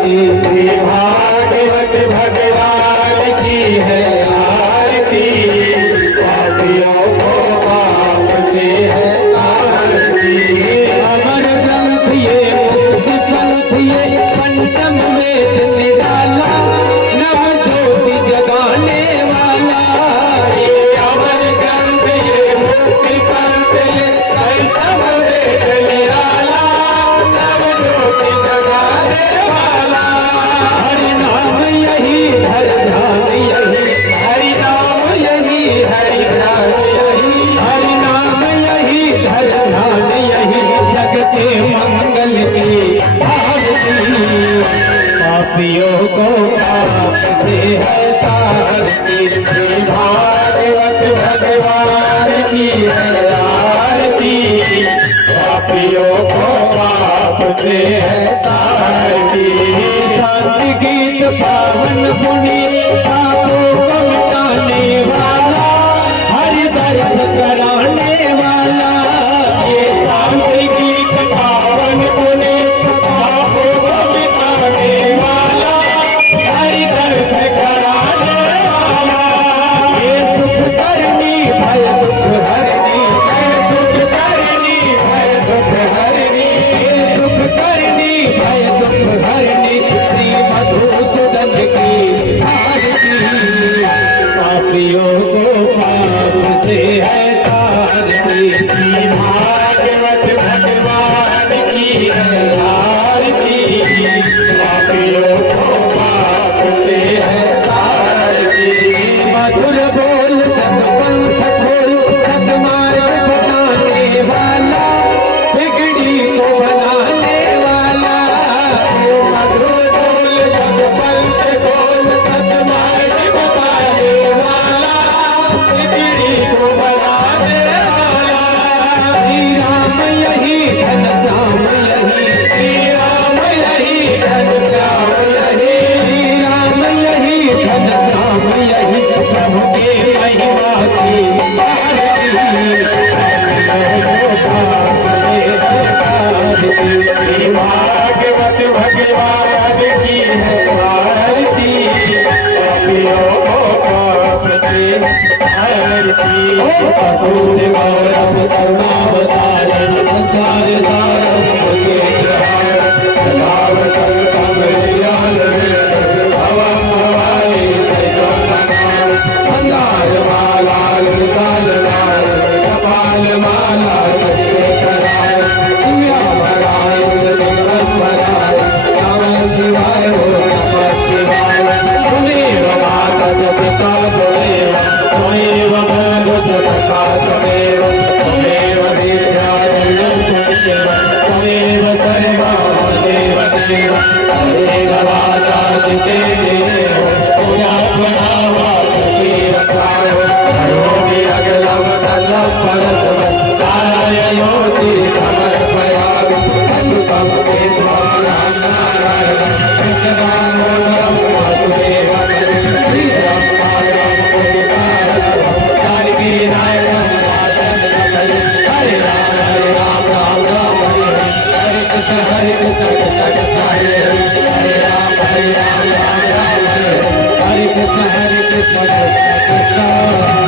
आरती श्री भागवत भगवान की है आरती पापियों को पाप से है आरती अमर ग्रंथ ये मुक्ति पंथ ये पंचम वेद निराला नव ज्योति जगाने वाला ये अमर ग्रंथ ये मुक्ति पंथ ये पंचम वेद निराला नव ज्योति जगाने वाला हरि नाम यही हरि ध्यान यही हरि नाम यही हरि ध्यान यही हरि नाम यही हरि ध्यान यही जग के मंगल की आरती पापियों को पाप से है तारती श्री भागवत भगवान की है आरती पापियों को पाप से है तारती शांति गीत पावन पुनि पापों को मिटाने वाला हरि दर्श कराने वाला ये शांति गीत पावन पुनि पापों को मिटाने वाला हरि दर्श कराने वाला ये सुख करनी भय दुख हरनी ये सुख करनी भय दुख हरनी ये सुख करनी भय दुख हरनी श्री मधुसूदन की आरती पापियों को पाप से है तारती श्री भागवत भगवान की है आरती पापियों को पाप से है तारती मधुर बोल सतपंथ खोल सतमार्ग बनाने वाला बिगड़ी को बनाने वाला मधुर बोल सतपंथ खोल सतमार्ग बताने वाला बिगड़ी को बनाने वाला श्री राम यही घन श्याम यही श्री राम यही घन श्याम यही श्री राम यही घन श्याम यही प्रभु के महिमा की श्री भागवत भगवान की है आरती पापियों को पाप से हरती अपूर्ण गौरव करुणावतारम संसार सारम भुजगेन्द्रहारम संतम ज्ञान भवम भवानी सैतोनम मंदार माला लुसाल नार कपाल माला सचेतराय दिव्याभराय दिगंबराय नमः शिवाय नमः शिवाय त्वमेव माता च पिता त्वमेव त्वमेव बन्धु च सखा त्वमेव त्वमेव विद्याधरं त्वमेव त्वमेव सर्वदेव देव त्वमेव माता चिते देव पुण्यात्मनावा तथैव करोमि अगलं सदं परस्मं नारायणोति समर्पयामि अच्युतं केशवं नारायणं कृष्णदामोदरं वासुदेवं श्रीराम पादं पुरुषार्थं जानकी नायकं हरे राम राम राम हरे कृष्ण कृष्ण कृष्ण हरे हरे राम राम राम हरे हरे कृष्ण कृष्ण कृष्ण कृष्ण